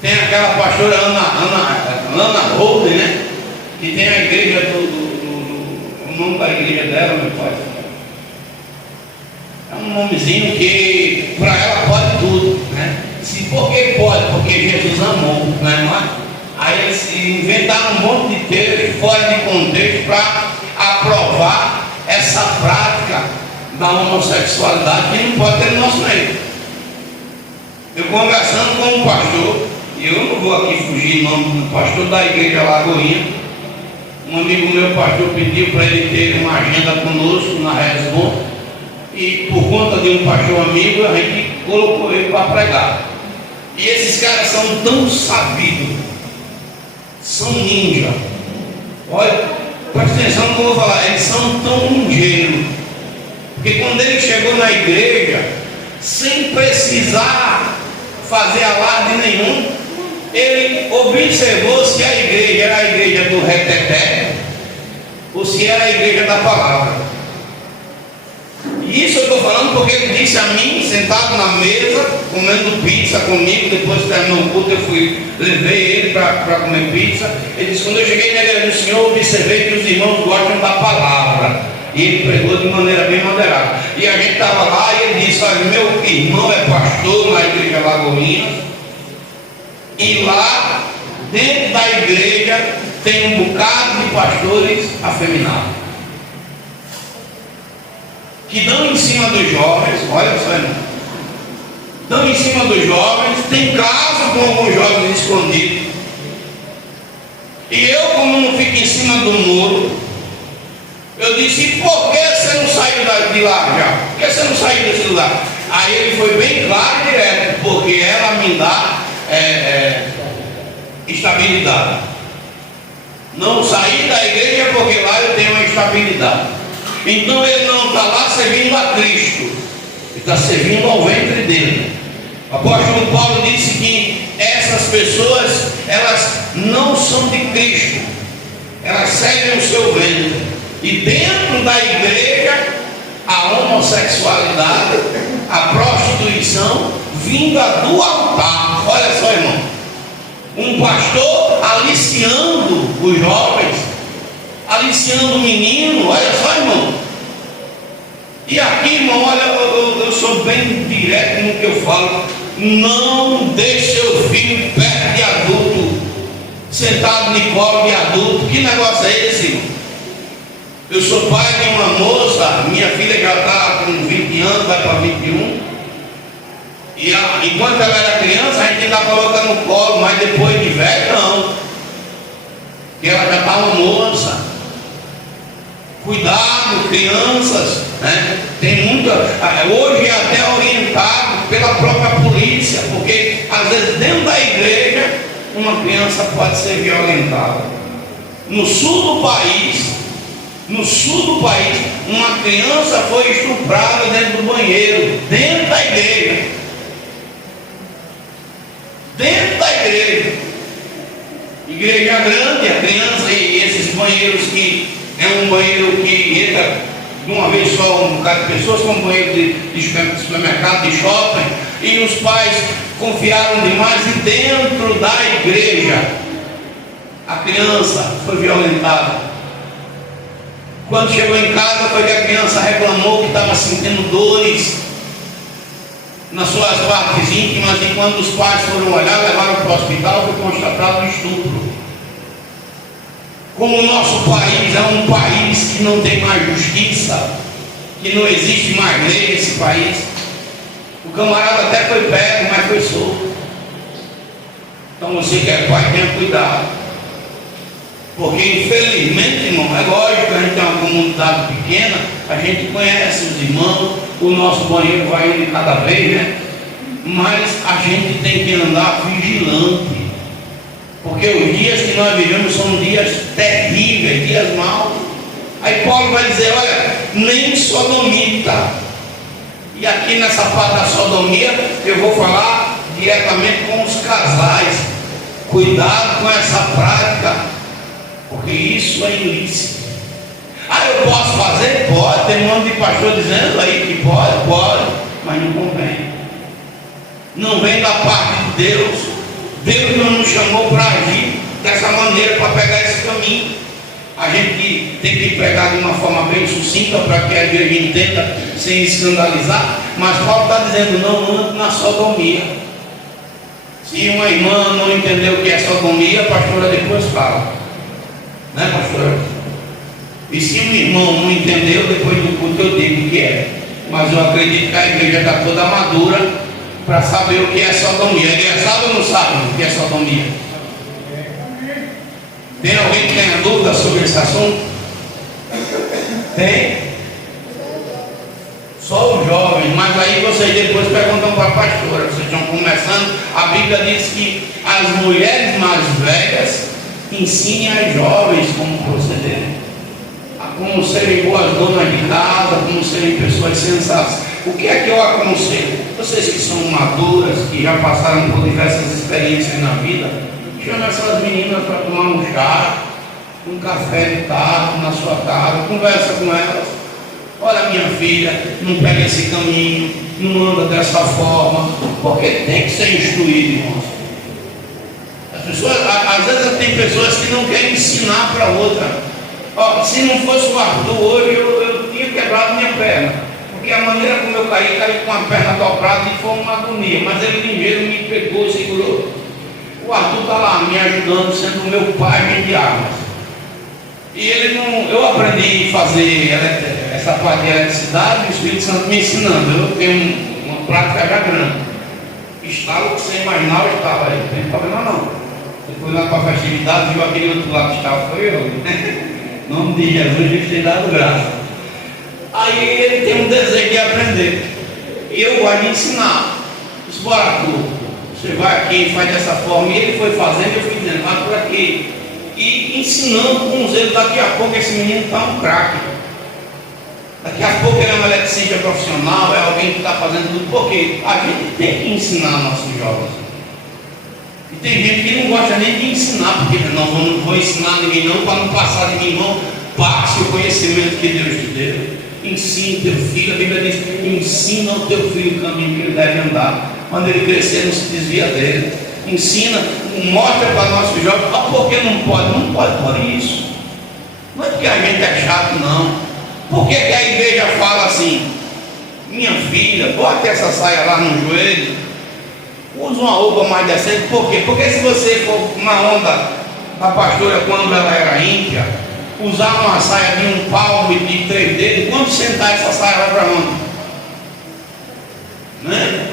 Tem aquela pastora Ana Holden, né? Que tem a igreja o nome da igreja dela, meu pai. É um nomezinho que para ela pode tudo, né? Se por que pode? Porque Jesus amou, né? Não é? Aí eles inventaram um monte de texto fora de contexto para aprovar essa prática da homossexualidade que não pode ter no nosso meio. Eu conversando com um pastor, e eu não vou aqui fugir em nome do pastor da igreja Lagoinha. Um amigo meu pastor pediu para ele ter uma agenda conosco na Resbom, e por conta de um pastor amigo a gente colocou ele para pregar. E esses caras são tão sabidos, são ninja. Olha, presta atenção no que eu vou falar, eles são tão ingênuos, porque quando ele chegou na igreja, sem precisar fazer alarde nenhum, ele observou se a igreja era a igreja do reteté ou se era a igreja da palavra. E isso eu estou falando porque ele disse a mim, sentado na mesa, comendo pizza comigo. Depois que terminou o culto, levei ele para comer pizza. Ele disse: quando eu cheguei na igreja do Senhor, observei que os irmãos gostam da palavra. E ele pregou de maneira bem moderada. E a gente estava lá e ele disse: olha, meu irmão é pastor na igreja Lagoinha, e lá dentro da igreja tem um bocado de pastores afeminados que dão em cima dos jovens. Olha só, irmão, dão em cima dos jovens, tem caso com alguns jovens escondidos. E eu, como não fico em cima do muro, eu disse: e por que você não saiu de lá já? Por que você não saiu desse lugar? Aí ele foi bem claro e direto: porque ela me dá estabilidade. Não sair da igreja porque lá eu tenho uma estabilidade. Então ele não está lá servindo a Cristo, ele está servindo ao ventre dele. O apóstolo Paulo disse que essas pessoas, elas não são de Cristo, elas servem o seu ventre. E dentro da igreja, a homossexualidade, a prostituição, vinda do altar. Olha só, irmão, um pastor aliciando os jovens, aliciando o menino. Olha só, irmão. E aqui, irmão, olha, eu sou bem direto no que eu falo. Não deixe seu filho perto de adulto, sentado no colo de adulto. Que negócio é esse, irmão? Eu sou pai de uma moça, minha filha já está com 20 anos, vai para 21. E enquanto ela era criança, a gente ainda coloca no colo, mas depois de velho, não. Porque ela já está uma moça. Cuidado, crianças, né? Tem muita. Hoje é até orientado pela própria polícia, porque às vezes dentro da igreja uma criança pode ser violentada. No sul do país, uma criança foi estuprada dentro do banheiro, dentro da igreja. Dentro da igreja. Igreja grande, a criança, e esses banheiros que é um banheiro que entra de uma vez só um bocado de pessoas, como banheiro de supermercado, de shopping, e os pais confiaram demais, e dentro da igreja a criança foi violentada. Quando chegou em casa, foi que a criança reclamou que estava sentindo dores nas suas partes íntimas, e quando os pais foram olhar, levaram para o hospital, foi constatado o estupro. Como o nosso país é um país que não tem mais justiça, que não existe mais lei nesse país, o camarada até foi pego, mas foi solto. Então você que é pai, tenha cuidado, porque infelizmente, irmão, é lógico que a gente tem uma comunidade pequena, a gente conhece os irmãos, o nosso banheiro vai indo cada vez, né? Mas a gente tem que andar vigilante, porque os dias que nós vivemos são dias terríveis, dias maus. Aí Paulo vai dizer, olha, nem sodomita. E aqui nessa parte da sodomia, eu vou falar diretamente com os casais. Cuidado com essa prática, porque isso é ilícito. Eu posso fazer? Pode. Tem um monte de pastor dizendo aí que pode, mas não convém. Não vem da parte de Deus. Deus não nos chamou para agir dessa maneira, para pegar esse caminho. A gente tem que pegar de uma forma bem sucinta para que a igreja entenda sem escandalizar. Mas Paulo está dizendo, não ande na sodomia. Se uma irmã não entendeu o que é sodomia, a pastora depois fala, né, pastora? E se um irmão não entendeu, depois do culto eu digo o que é. Mas eu acredito que a igreja está toda madura para saber o que é sodomia. A igreja sabe ou não sabe o que é sodomia? Tem alguém que tenha dúvida sobre esse assunto? Tem? Só os jovens, mas aí vocês depois perguntam para a pastora. Vocês estão começando. A Bíblia diz que as mulheres mais velhas ensinem às jovens como proceder, como serem boas donas de casa, como serem pessoas sensatas. O que é que eu aconselho? Vocês que são maduras, que já passaram por diversas experiências na vida, chama essas meninas para tomar um chá, um café de tarde na sua casa, conversa com elas. Olha, minha filha, não pega esse caminho, não anda dessa forma, porque tem que ser instruído, irmãos. As pessoas, às vezes tem pessoas que não querem ensinar para outra. Se não fosse o Arthur hoje, eu tinha quebrado minha perna, porque a maneira como eu caí com a perna dobrada e foi uma agonia, mas ele ligeiro me pegou, segurou. O Arthur está lá me ajudando, sendo meu pai de armas. E ele não, eu aprendi a fazer essa parte de eletricidade, o Espírito Santo me ensinando. Eu tenho uma prática já grande. Estalo que sem imaginar eu estava aí, não tem problema não. Depois lá para a festividade, viu aquele outro lado que estava, foi eu. Em nome de Jesus, eu tenho dado graça. Aí ele tem um desejo de aprender. E eu gosto de ensinar. Bora, Arthur, Você vai aqui e faz dessa forma. E ele foi fazendo, eu fui dizendo, mas por aqui. E ensinando com os dedos, daqui a pouco esse menino está um craque. Daqui a pouco ele é um eletricista profissional, é alguém que está fazendo tudo. Porque a gente tem que ensinar nossos jovens. E tem gente que não gosta nem de ensinar, porque não vou ensinar ninguém não, para não passar de mim, não. Passe o conhecimento que Deus te deu. Ensine teu filho, a Bíblia diz, ensina ao teu filho o caminho que ele deve andar. Quando ele crescer, não se desvia dele. Ensina, mostra para nossos jovens, por que não pode por isso. Não é porque a gente é chato, não. Por que a igreja fala assim, minha filha, bota essa saia lá no joelho, usa uma roupa mais decente? Por quê? Porque se você for na onda da pastora quando ela era ímpia, usar uma saia de um palmo e de 3 dedos, quando sentar essa saia vai para onde? Né?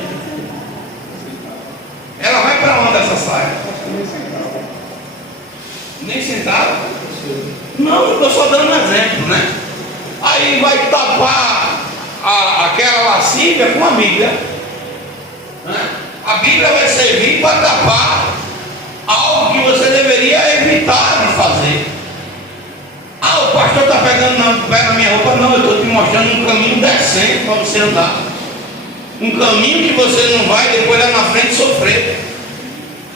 Ela vai para onde essa saia? Nem sentada? Não, eu estou só dando um exemplo, né? Aí vai tapar aquela lascívia com a Bíblia, né? A Bíblia vai servir para tapar algo que você deveria evitar de fazer. O pastor está pegando na minha roupa. Não, eu estou te mostrando um caminho decente para você andar. Um caminho que você não vai depois lá na frente sofrer.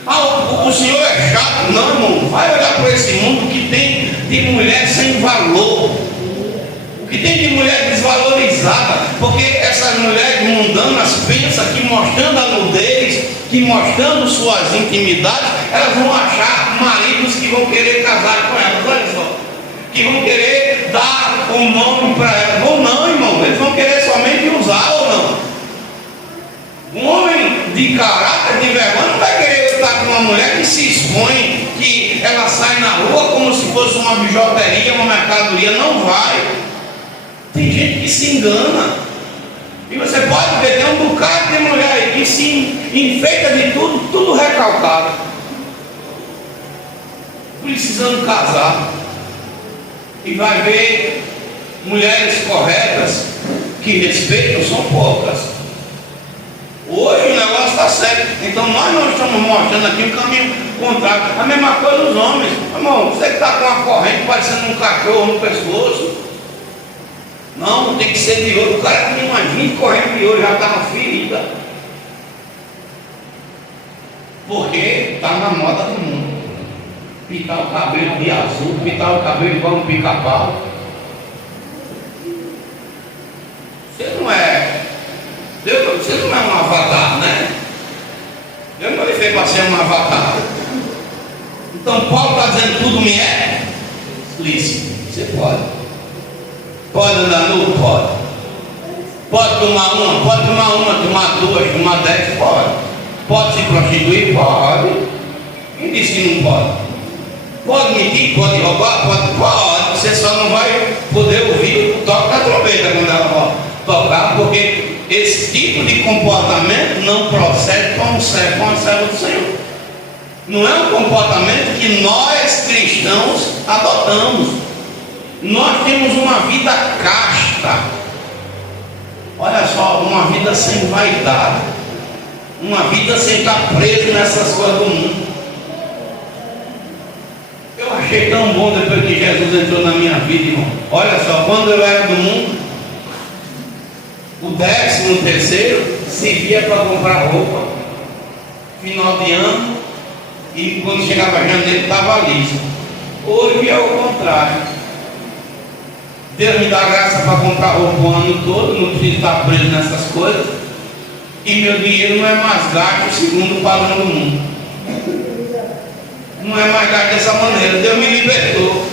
O senhor é chato. Não, irmão, vai olhar para esse mundo que tem de mulher sem valor, o que tem de mulher desvalorizada, porque essas mulheres mundanas pensam que mostrando a nudez, que mostrando suas intimidades, elas vão achar maridos que vão querer casar com elas. Olha só, que vão querer dar um nome para elas. Ou não, irmão, eles vão querer somente usar ou não. Um homem de caráter, de vergonha, não vai querer estar com uma mulher que se expõe, que ela sai na rua como se fosse uma bijuteria, uma mercadoria. Não vai. Tem gente que se engana. E você pode ver, tem um bocado de mulher aí que se enfeita de tudo recalcado, precisando casar. E vai ver mulheres corretas que respeitam, são poucas. Hoje o negócio está sério. Então nós não estamos mostrando aqui um caminho contrário. A mesma coisa os homens. Irmão, você que está com uma corrente parecendo um cachorro no pescoço. Não tem que ser de ouro. O cara que tem uma 20 correntes de ouro já está na ferida. Porque está na moda do mundo. Pintar o cabelo de azul, pintar o cabelo igual um pica-pau. Você não é um avatar, né? Deus não lhe fez para ser um avatar. Então Paulo está dizendo tudo me é lícito. Você pode. Pode andar nu? Pode. Pode tomar tomar 2, tomar 10? Pode. Pode se prostituir? Pode. Quem disse que não pode? Pode mentir? Pode roubar? Pode. Você só não vai poder ouvir o toque da trombeta quando ela tocar, porque esse tipo de comportamento não procede com a serva do Senhor. Não é um comportamento que nós cristãos adotamos. Nós temos uma vida casta. Olha só, uma vida sem vaidade, uma vida sem estar preso nessas coisas do mundo. Eu achei tão bom depois que Jesus entrou na minha vida, irmão. Olha só, quando eu era do mundo, o 13º servia para comprar roupa, final de ano, e quando chegava janeiro estava liso. Hoje é o contrário. Deus me dá graça para comprar roupa o ano todo, não preciso estar preso nessas coisas, e meu dinheiro não é mais gasto segundo o padrão do mundo. Não é mais gasto dessa maneira. Deus me libertou.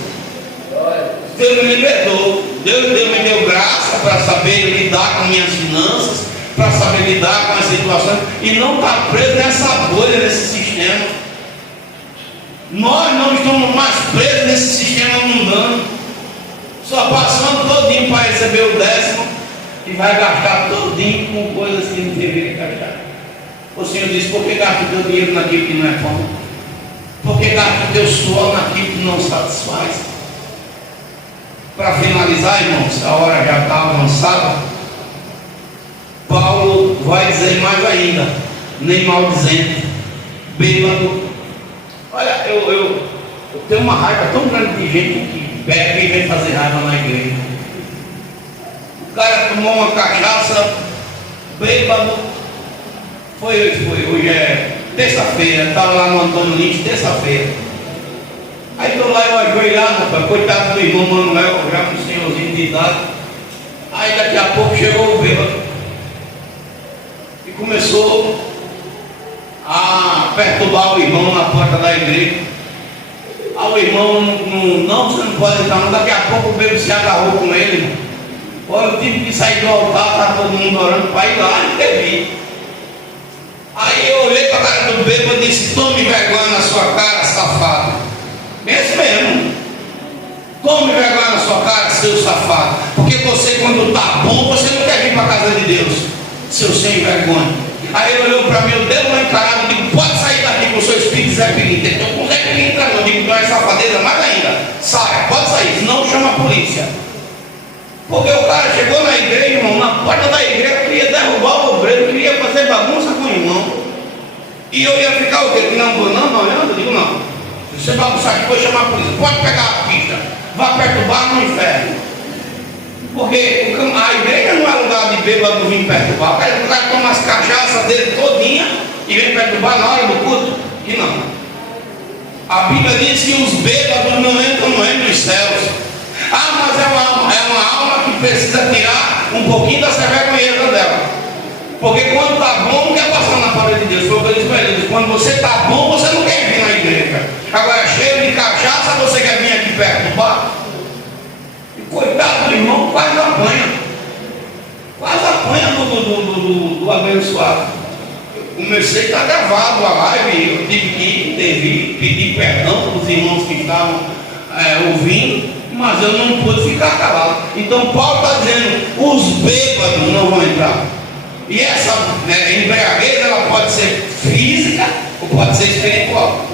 Deus me deu graça para saber lidar com minhas finanças, para saber lidar com as situações e não estar preso nessa bolha, nesse sistema. Nós não estamos mais presos nesse sistema mundano, só passando todinho para receber o 10º e vai gastar todinho com coisas que não deveria gastar. O Senhor disse: por que gasta o teu dinheiro naquilo que não é bom? Por que gasta o teu suor naquilo que não satisfaz? Para finalizar, irmãos, a hora já está avançada. Paulo vai dizer mais ainda: nem maldizente, bêbado. Olha, eu tenho uma raiva tão grande de gente que bebe e vem fazer raiva na igreja. O cara tomou uma cachaça, bêbado. Hoje é terça-feira, estava lá no Antônio Lins, terça-feira. Aí estou lá eu ajoelhado, rapaz, coitado do irmão Manuel, já com um senhorzinho de idade. Aí daqui a pouco chegou o bêbado e começou a perturbar o irmão na porta da igreja. Aí o irmão, não, você não pode entrar, não. Daqui a pouco o bêbado se agarrou com ele, irmão. Olha, eu tive que sair do altar, estava todo mundo orando para ir lá e teve. Aí eu olhei para a cara do bêbado e disse: tome vergonha na sua cara, safado. Esse mesmo. Tome vergonha na sua cara, seu safado. Porque você, quando está bom, você não quer vir para a casa de Deus, seu sem vergonha. Aí ele olhou para mim, eu dei uma encarada e digo: pode sair daqui com o seu espírito Zé Pilintra. Então com o Zé Pilintra não, eu digo: então é safadeza mais ainda. Saia, pode sair, senão chama a polícia. Porque o cara chegou na igreja, irmão, na porta da igreja, queria derrubar o obreiro, queria fazer bagunça com o irmão. E eu ia ficar o quê? Não, eu digo: não. Se você bagunçar aqui, vou chamar a polícia. Pode pegar a pista, vá perturbar no inferno. Porque a igreja não é lugar de bêbado vir perturbar. O cara toma as cachaças dele todinha e vem perturbar na hora do culto. E não. A Bíblia diz que os bêbados não entram no reino dos céus. Ah, mas é uma alma que precisa tirar um pouquinho dessa vergonheza dela. Porque quando está bom, não quer passar na palavra de Deus. Foi o que eu disse para ele: quando você está bom, você não quer vir na igreja. Agora, cheio de cachaça, você quer vir aqui perturbar. E coitado do irmão, quase apanha. Quase apanha do abençoado. Eu comecei a estar gravado a live, eu tive que intervir, pedir perdão para os irmãos que estavam ouvindo. Mas eu não pude ficar calado. Então Paulo está dizendo: os bêbados não vão entrar. E essa embriaguez, ela pode ser física ou pode ser espiritual.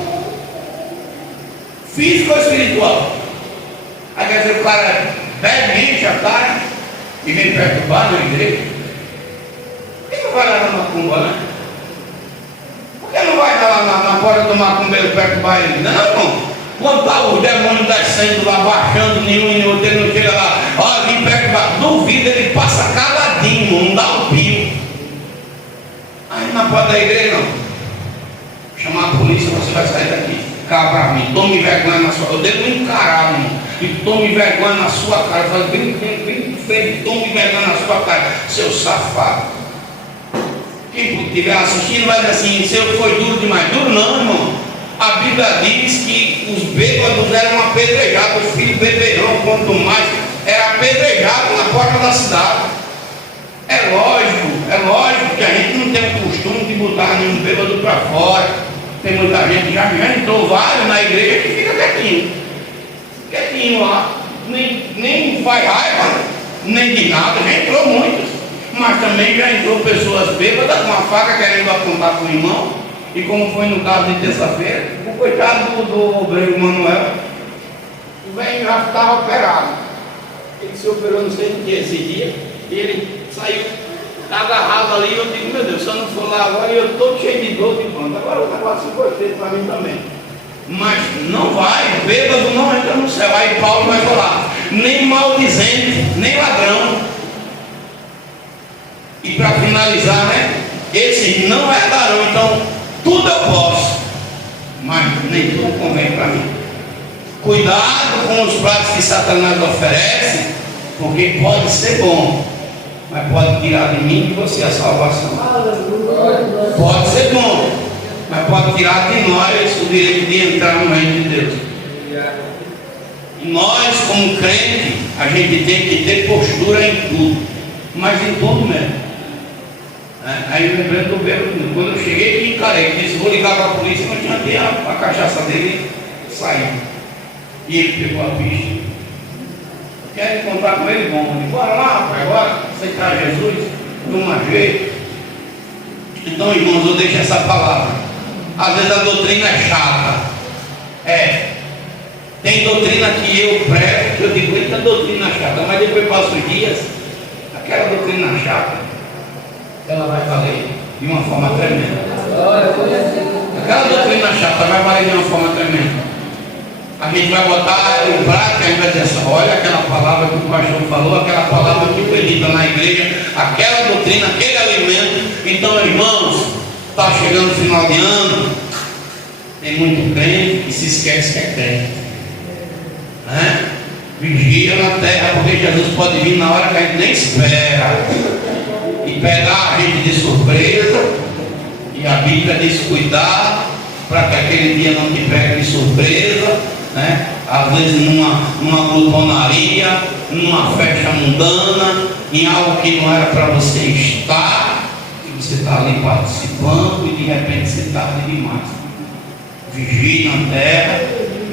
Física ou espiritual. Aí quer dizer, o cara bebe, enche a cara e vem perturbar na igreja. Por que não vai lá na macumba, né? Por que não vai lá na porta do macumbeiro perturbar ele? Não, irmão. Quando está os demônios descendo lá, baixando, nenhum e outro, ele não chega lá, olha, vem perturbar. Duvido, ele passa caladinho, não dá um pio. Aí na porta da igreja, não. Chamar a polícia, você vai sair daqui. Cá para mim, tome vergonha na sua cara. Eu devo encarar, irmão. E tome vergonha na sua cara. Eu falo: bem feio, tome vergonha na sua cara, seu safado. Quem estiver assistindo vai dizer assim: seu foi duro demais. Duro não, irmão. A Bíblia diz que os bêbados eram apedrejados, os filhos beberão, quanto mais, era apedrejado na porta da cidade. É lógico que a gente não tem o costume de botar nenhum bêbado para fora. Tem muita gente que já entrou vários na igreja que fica quietinho lá, nem faz raiva, nem de nada. Já entrou muitos, mas também já entrou pessoas bêbadas com a faca querendo apontar para o irmão. E como foi no caso de terça-feira, o coitado do obreiro Manuel, o velho já estava operado. Ele se operou não sei no que esse dia, e ele saiu agarrado ali. E eu digo: meu Deus, se eu não for lá agora, eu estou cheio de dor de pronto. Agora o negócio foi feito para mim também. Mas não vai, bêbado não entra no céu. Aí Paulo vai falar: nem maldizente, nem ladrão. E para finalizar, né? Esses não herdarão. Então, tudo eu posso, mas nem tudo convém para mim. Cuidado com os pratos que Satanás oferece, porque pode ser bom, mas pode tirar de mim e de você a salvação. Pode ser bom, mas pode tirar de nós o direito de entrar no reino de Deus. E nós, como crente, a gente tem que ter postura em tudo, mas em tudo mesmo. Aí eu lembrei do bêbado. Quando eu cheguei e encarei, disse: vou ligar para a polícia, mas tinha a cachaça dele saiu. E ele pegou a pista. Quer encontrar com ele? Bom, eu disse: bora lá, rapaz, agora aceitar Jesus, de um jeito. Então, irmãos, eu deixo essa palavra. Às vezes a doutrina é chata. Tem doutrina que eu prego, que eu digo: eita, doutrina chata, mas depois passa os dias, aquela doutrina chata, ela vai valer de uma forma tremenda. Aquela doutrina chata vai valer de uma forma tremenda. A gente vai botar em prática, a gente vai dizer assim, olha aquela palavra que o pastor falou, aquela palavra que foi dita na igreja, aquela doutrina, aquele alimento. Então, irmãos, está chegando o final de ano, tem muito crente que se esquece que é crente, né? Vigia na terra, porque Jesus pode vir na hora que a gente nem espera e pegar a gente de surpresa. E a Bíblia diz cuidar para que aquele dia não te pegue de surpresa, né? Às vezes numa glutonaria, numa festa mundana, em algo que não era para você estar, e você está ali participando e de repente você está ali demais. Vigie na terra.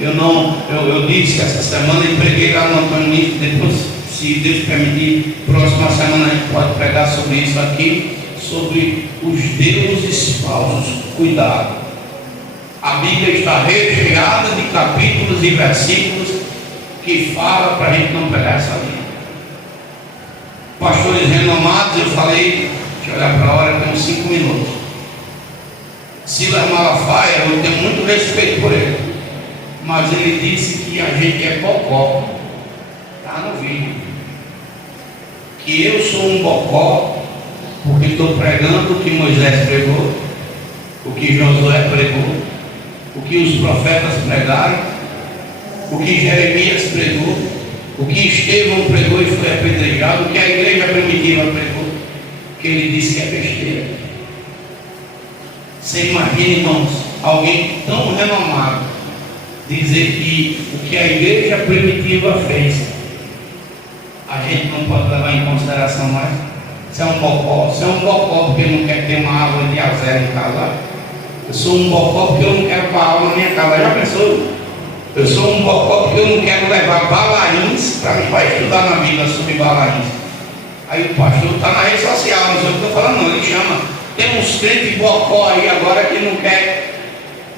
Eu disse que essa semana eu preguei lá no Antônio Nisso, depois, se Deus permitir, próxima semana a gente pode pregar sobre isso aqui, sobre os deuses falsos. Cuidado. A Bíblia está recheada de capítulos e versículos que falam para a gente não pegar essa linha. Pastores renomados, eu falei, deixa eu olhar para a hora, tem uns 5 minutos. Silas Malafaia, eu tenho muito respeito por ele, mas ele disse que a gente é bocó. Está no vídeo. Que eu sou um bocó porque estou pregando o que Moisés pregou, o que Josué pregou, o que os profetas pregaram, o que Jeremias pregou, o que Estevão pregou e foi apedrejado, o que a igreja primitiva pregou, que ele disse que é besteira. Você imagina, irmãos, alguém tão renomado dizer que o que a igreja primitiva fez, a gente não pode levar em consideração mais? Você é um bocó, você é um bocó porque não quer ter uma árvore de azé em casa. Eu sou um bocó porque eu não quero uma aula na minha casa. Já pensou? Eu sou um bocó porque eu não quero levar balarins para estudar na Bíblia sobre balarins. Aí o pastor está na rede social, não sei o que eu estou falando, não. Ele chama. Tem uns crentes bocó aí agora que não quer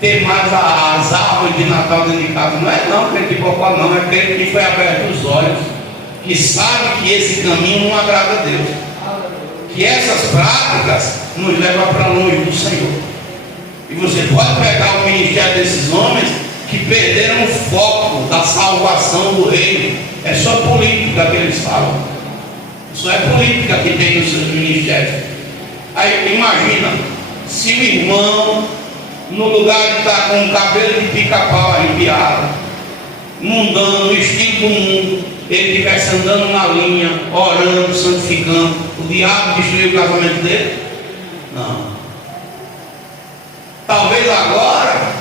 ter mais as árvores de Natal dentro de casa. Não é não, crente bocó não. É crente que foi aberto os olhos, que sabe que esse caminho não agrada a Deus, que essas práticas nos levam para longe do Senhor. E você pode pegar o ministério desses homens que perderam o foco da salvação do reino. É só política que eles falam. Só é política que tem nos seus ministérios. Aí imagina, se o irmão, no lugar de estar com o cabelo de pica-pau arrepiado, mundano, no estilo do mundo, ele estivesse andando na linha, orando, santificando, o diabo destruiu o casamento dele? Não. Talvez agora,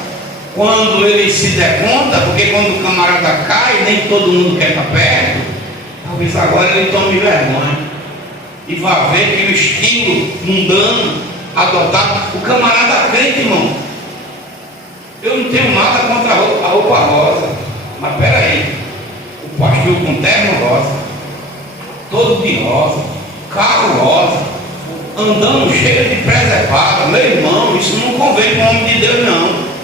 quando ele se der conta, porque quando o camarada cai, nem todo mundo quer estar perto, talvez agora ele tome vergonha e vá ver que o estilo mundano adotado, o camarada crente, irmão, eu não tenho nada contra a roupa rosa, mas peraí, o pastor com terno rosa, todo de rosa, carro rosa, andando cheio de preservado, meu irmão, isso não convém para o homem de Deus, não.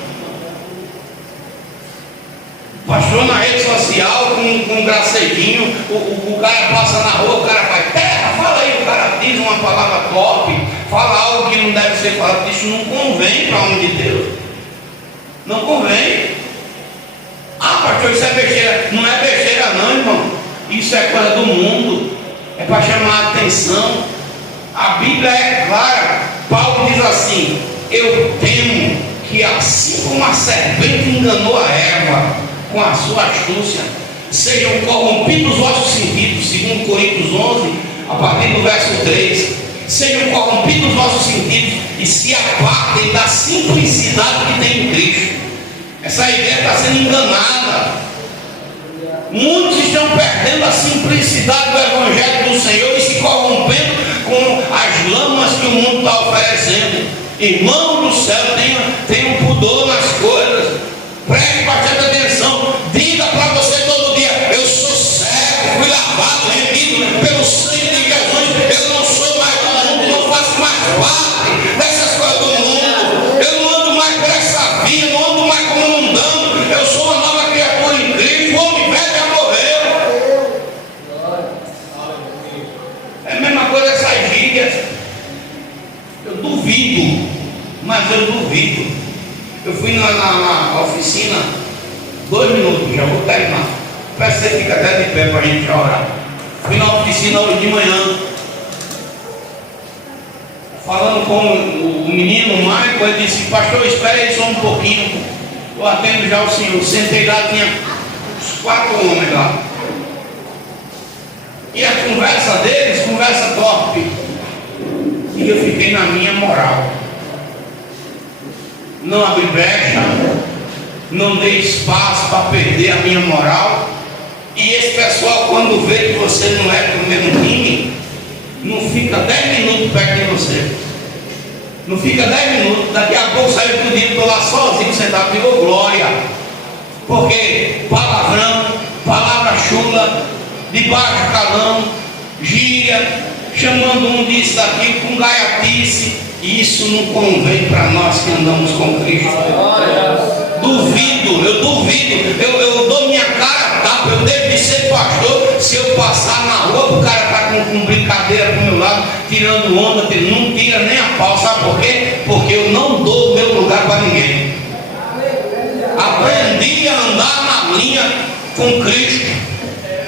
Pastor na rede social com um gracedinho, o cara passa na rua, o cara faz terra, fala aí, o cara diz uma palavra top, fala algo que não deve ser falado, isso não convém para o homem de Deus. Não convém. Ah, pastor, isso é besteira. Não é besteira não, irmão. Isso é coisa do mundo. É para chamar a atenção. A Bíblia é clara. Paulo diz assim: eu temo que assim como a serpente enganou a Eva com a sua astúcia, sejam corrompidos os vossos sentidos, segundo Coríntios 11, a partir do verso 3. Sejam corrompidos os vossos sentidos e se apartem da simplicidade que tem em Cristo. Essa ideia está sendo enganada. Muitos estão perdendo a simplicidade do Evangelho do Senhor e se corrompendo com as lamas que o mundo está oferecendo. Irmão do céu, tenha um pudor nas coisas. Preste bastante atenção. Diga para você todo dia: eu sou cego, fui lavado, remido pelo sangue de Jesus. Eu não sou mais do mundo, não faço mais parte dessas coisas do mundo. Eu não ando mais por essa vida, não ando mais como mundano. Eu sou uma nova criatura em Cristo. O homem velho já morreu. É a mesma coisa essas gírias. Eu duvido, mas eu duvido Eu fui na oficina, 2 minutos, já vou terminar. Peço que você fique até de pé para a gente orar. Fui na oficina hoje de manhã, falando com o menino, o Michael. Ele disse: pastor, espere aí só um pouquinho, eu atendo já o senhor. Sentei lá, tinha uns 4 homens lá. E a conversa deles, conversa top. E eu fiquei na minha moral. Não abri brecha, não dei espaço para perder a minha moral. E esse pessoal, quando vê que você não é do mesmo time, não fica 10 minutos perto de você. Não fica 10 minutos. Daqui a pouco sai tudo e estou lá sozinho, sentado, digo glória. Porque palavrão, palavra chula, de baixo calão, gíria, chamando um disso daqui com gaiatice. Isso não convém para nós que andamos com Cristo. Duvido, eu duvido. Eu dou minha cara a tapa. Eu devo de ser pastor. Se eu passar na rua, o cara está com brincadeira do meu lado, tirando onda, não tira nem a pau. Sabe por quê? Porque eu não dou o meu lugar para ninguém. Aprendi a andar na linha com Cristo.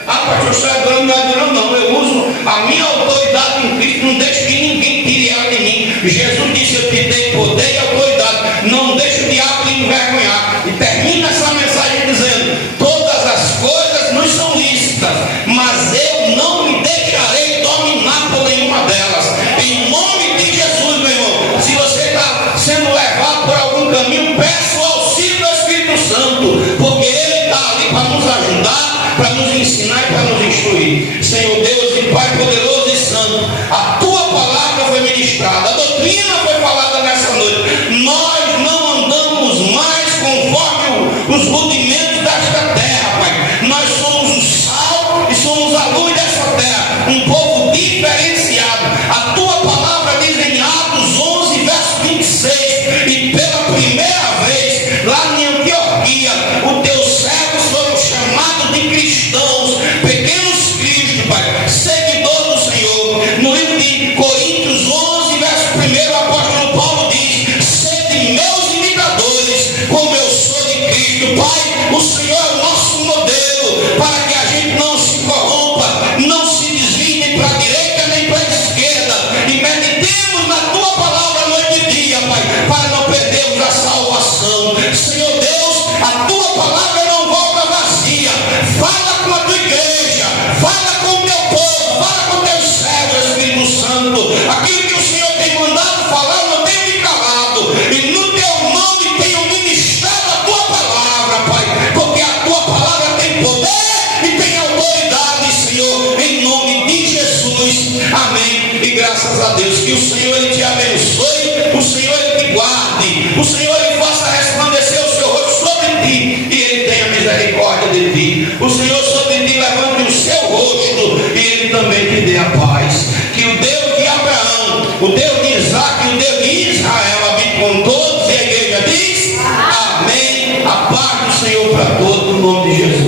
Pastor, isso é grande, não. Eu uso a minha autoridade em Cristo, não deixo que ninguém tire ela de mim. Jesus disse: eu te dei poder e autoridade, não deixe o diabo lhe envergonhar. E termina essa mensagem dizendo: todas as coisas nos são lícitas, mas eu não me deixarei dominar por nenhuma delas. Em nome de Jesus, meu irmão, se você está sendo levado por algum caminho, peça o auxílio do Espírito Santo, porque Ele está ali para nos ajudar, para nos ensinar e para nos instruir. Senhor Deus e Pai poderoso e santo, a tua palavra foi ministrada, a doutrina foi falada nessa noite. Nós não andamos mais conforme os rudimentos desta terra, Pai. Nós somos o sal e somos a luz dessa terra, um povo diferenciado. A tua palavra diz em Atos 11, verso 26, e pela primeira vez lá em Antioquia, os teus servos foram chamados de cristãos, pequenos Cristo, Pai, seguidor do Senhor. No livro de Coríntios 11, verso 1, o apóstolo Paulo diz: sede meus imitadores, como eu sou de Cristo. Pai, o Senhor é o nosso modelo, para que a gente não se corrompa, não se desvie nem para a direita nem para a esquerda, e meditemos na tua palavra noite e dia, Pai, para não perdermos a salvação. Senhor Deus, a tua palavra não volta vazia. Fala com a tua igreja, fala com o teu povo, fala com teus servos, Espírito Santo. Aquilo que o Senhor tem mandado falar, eu não tenho me calado, e no teu nome tenho ministrado a tua palavra, Pai, porque a tua palavra tem poder e tem autoridade, Senhor, em nome de Jesus. Amém. E graças a Deus, que o Senhor Ele te abençoe, o Senhor Ele te guarde, o Senhor Ele faça resplandecer o seu rosto sobre ti e Ele tenha misericórdia de ti. O Senhor sobre ti levante o seu rosto e Ele também te dê a paz. Que o Deus de Abraão, o Deus de Isaac e o Deus de Israel habite com todos, e a igreja diz amém. A paz do Senhor para todos, no nome de Jesus.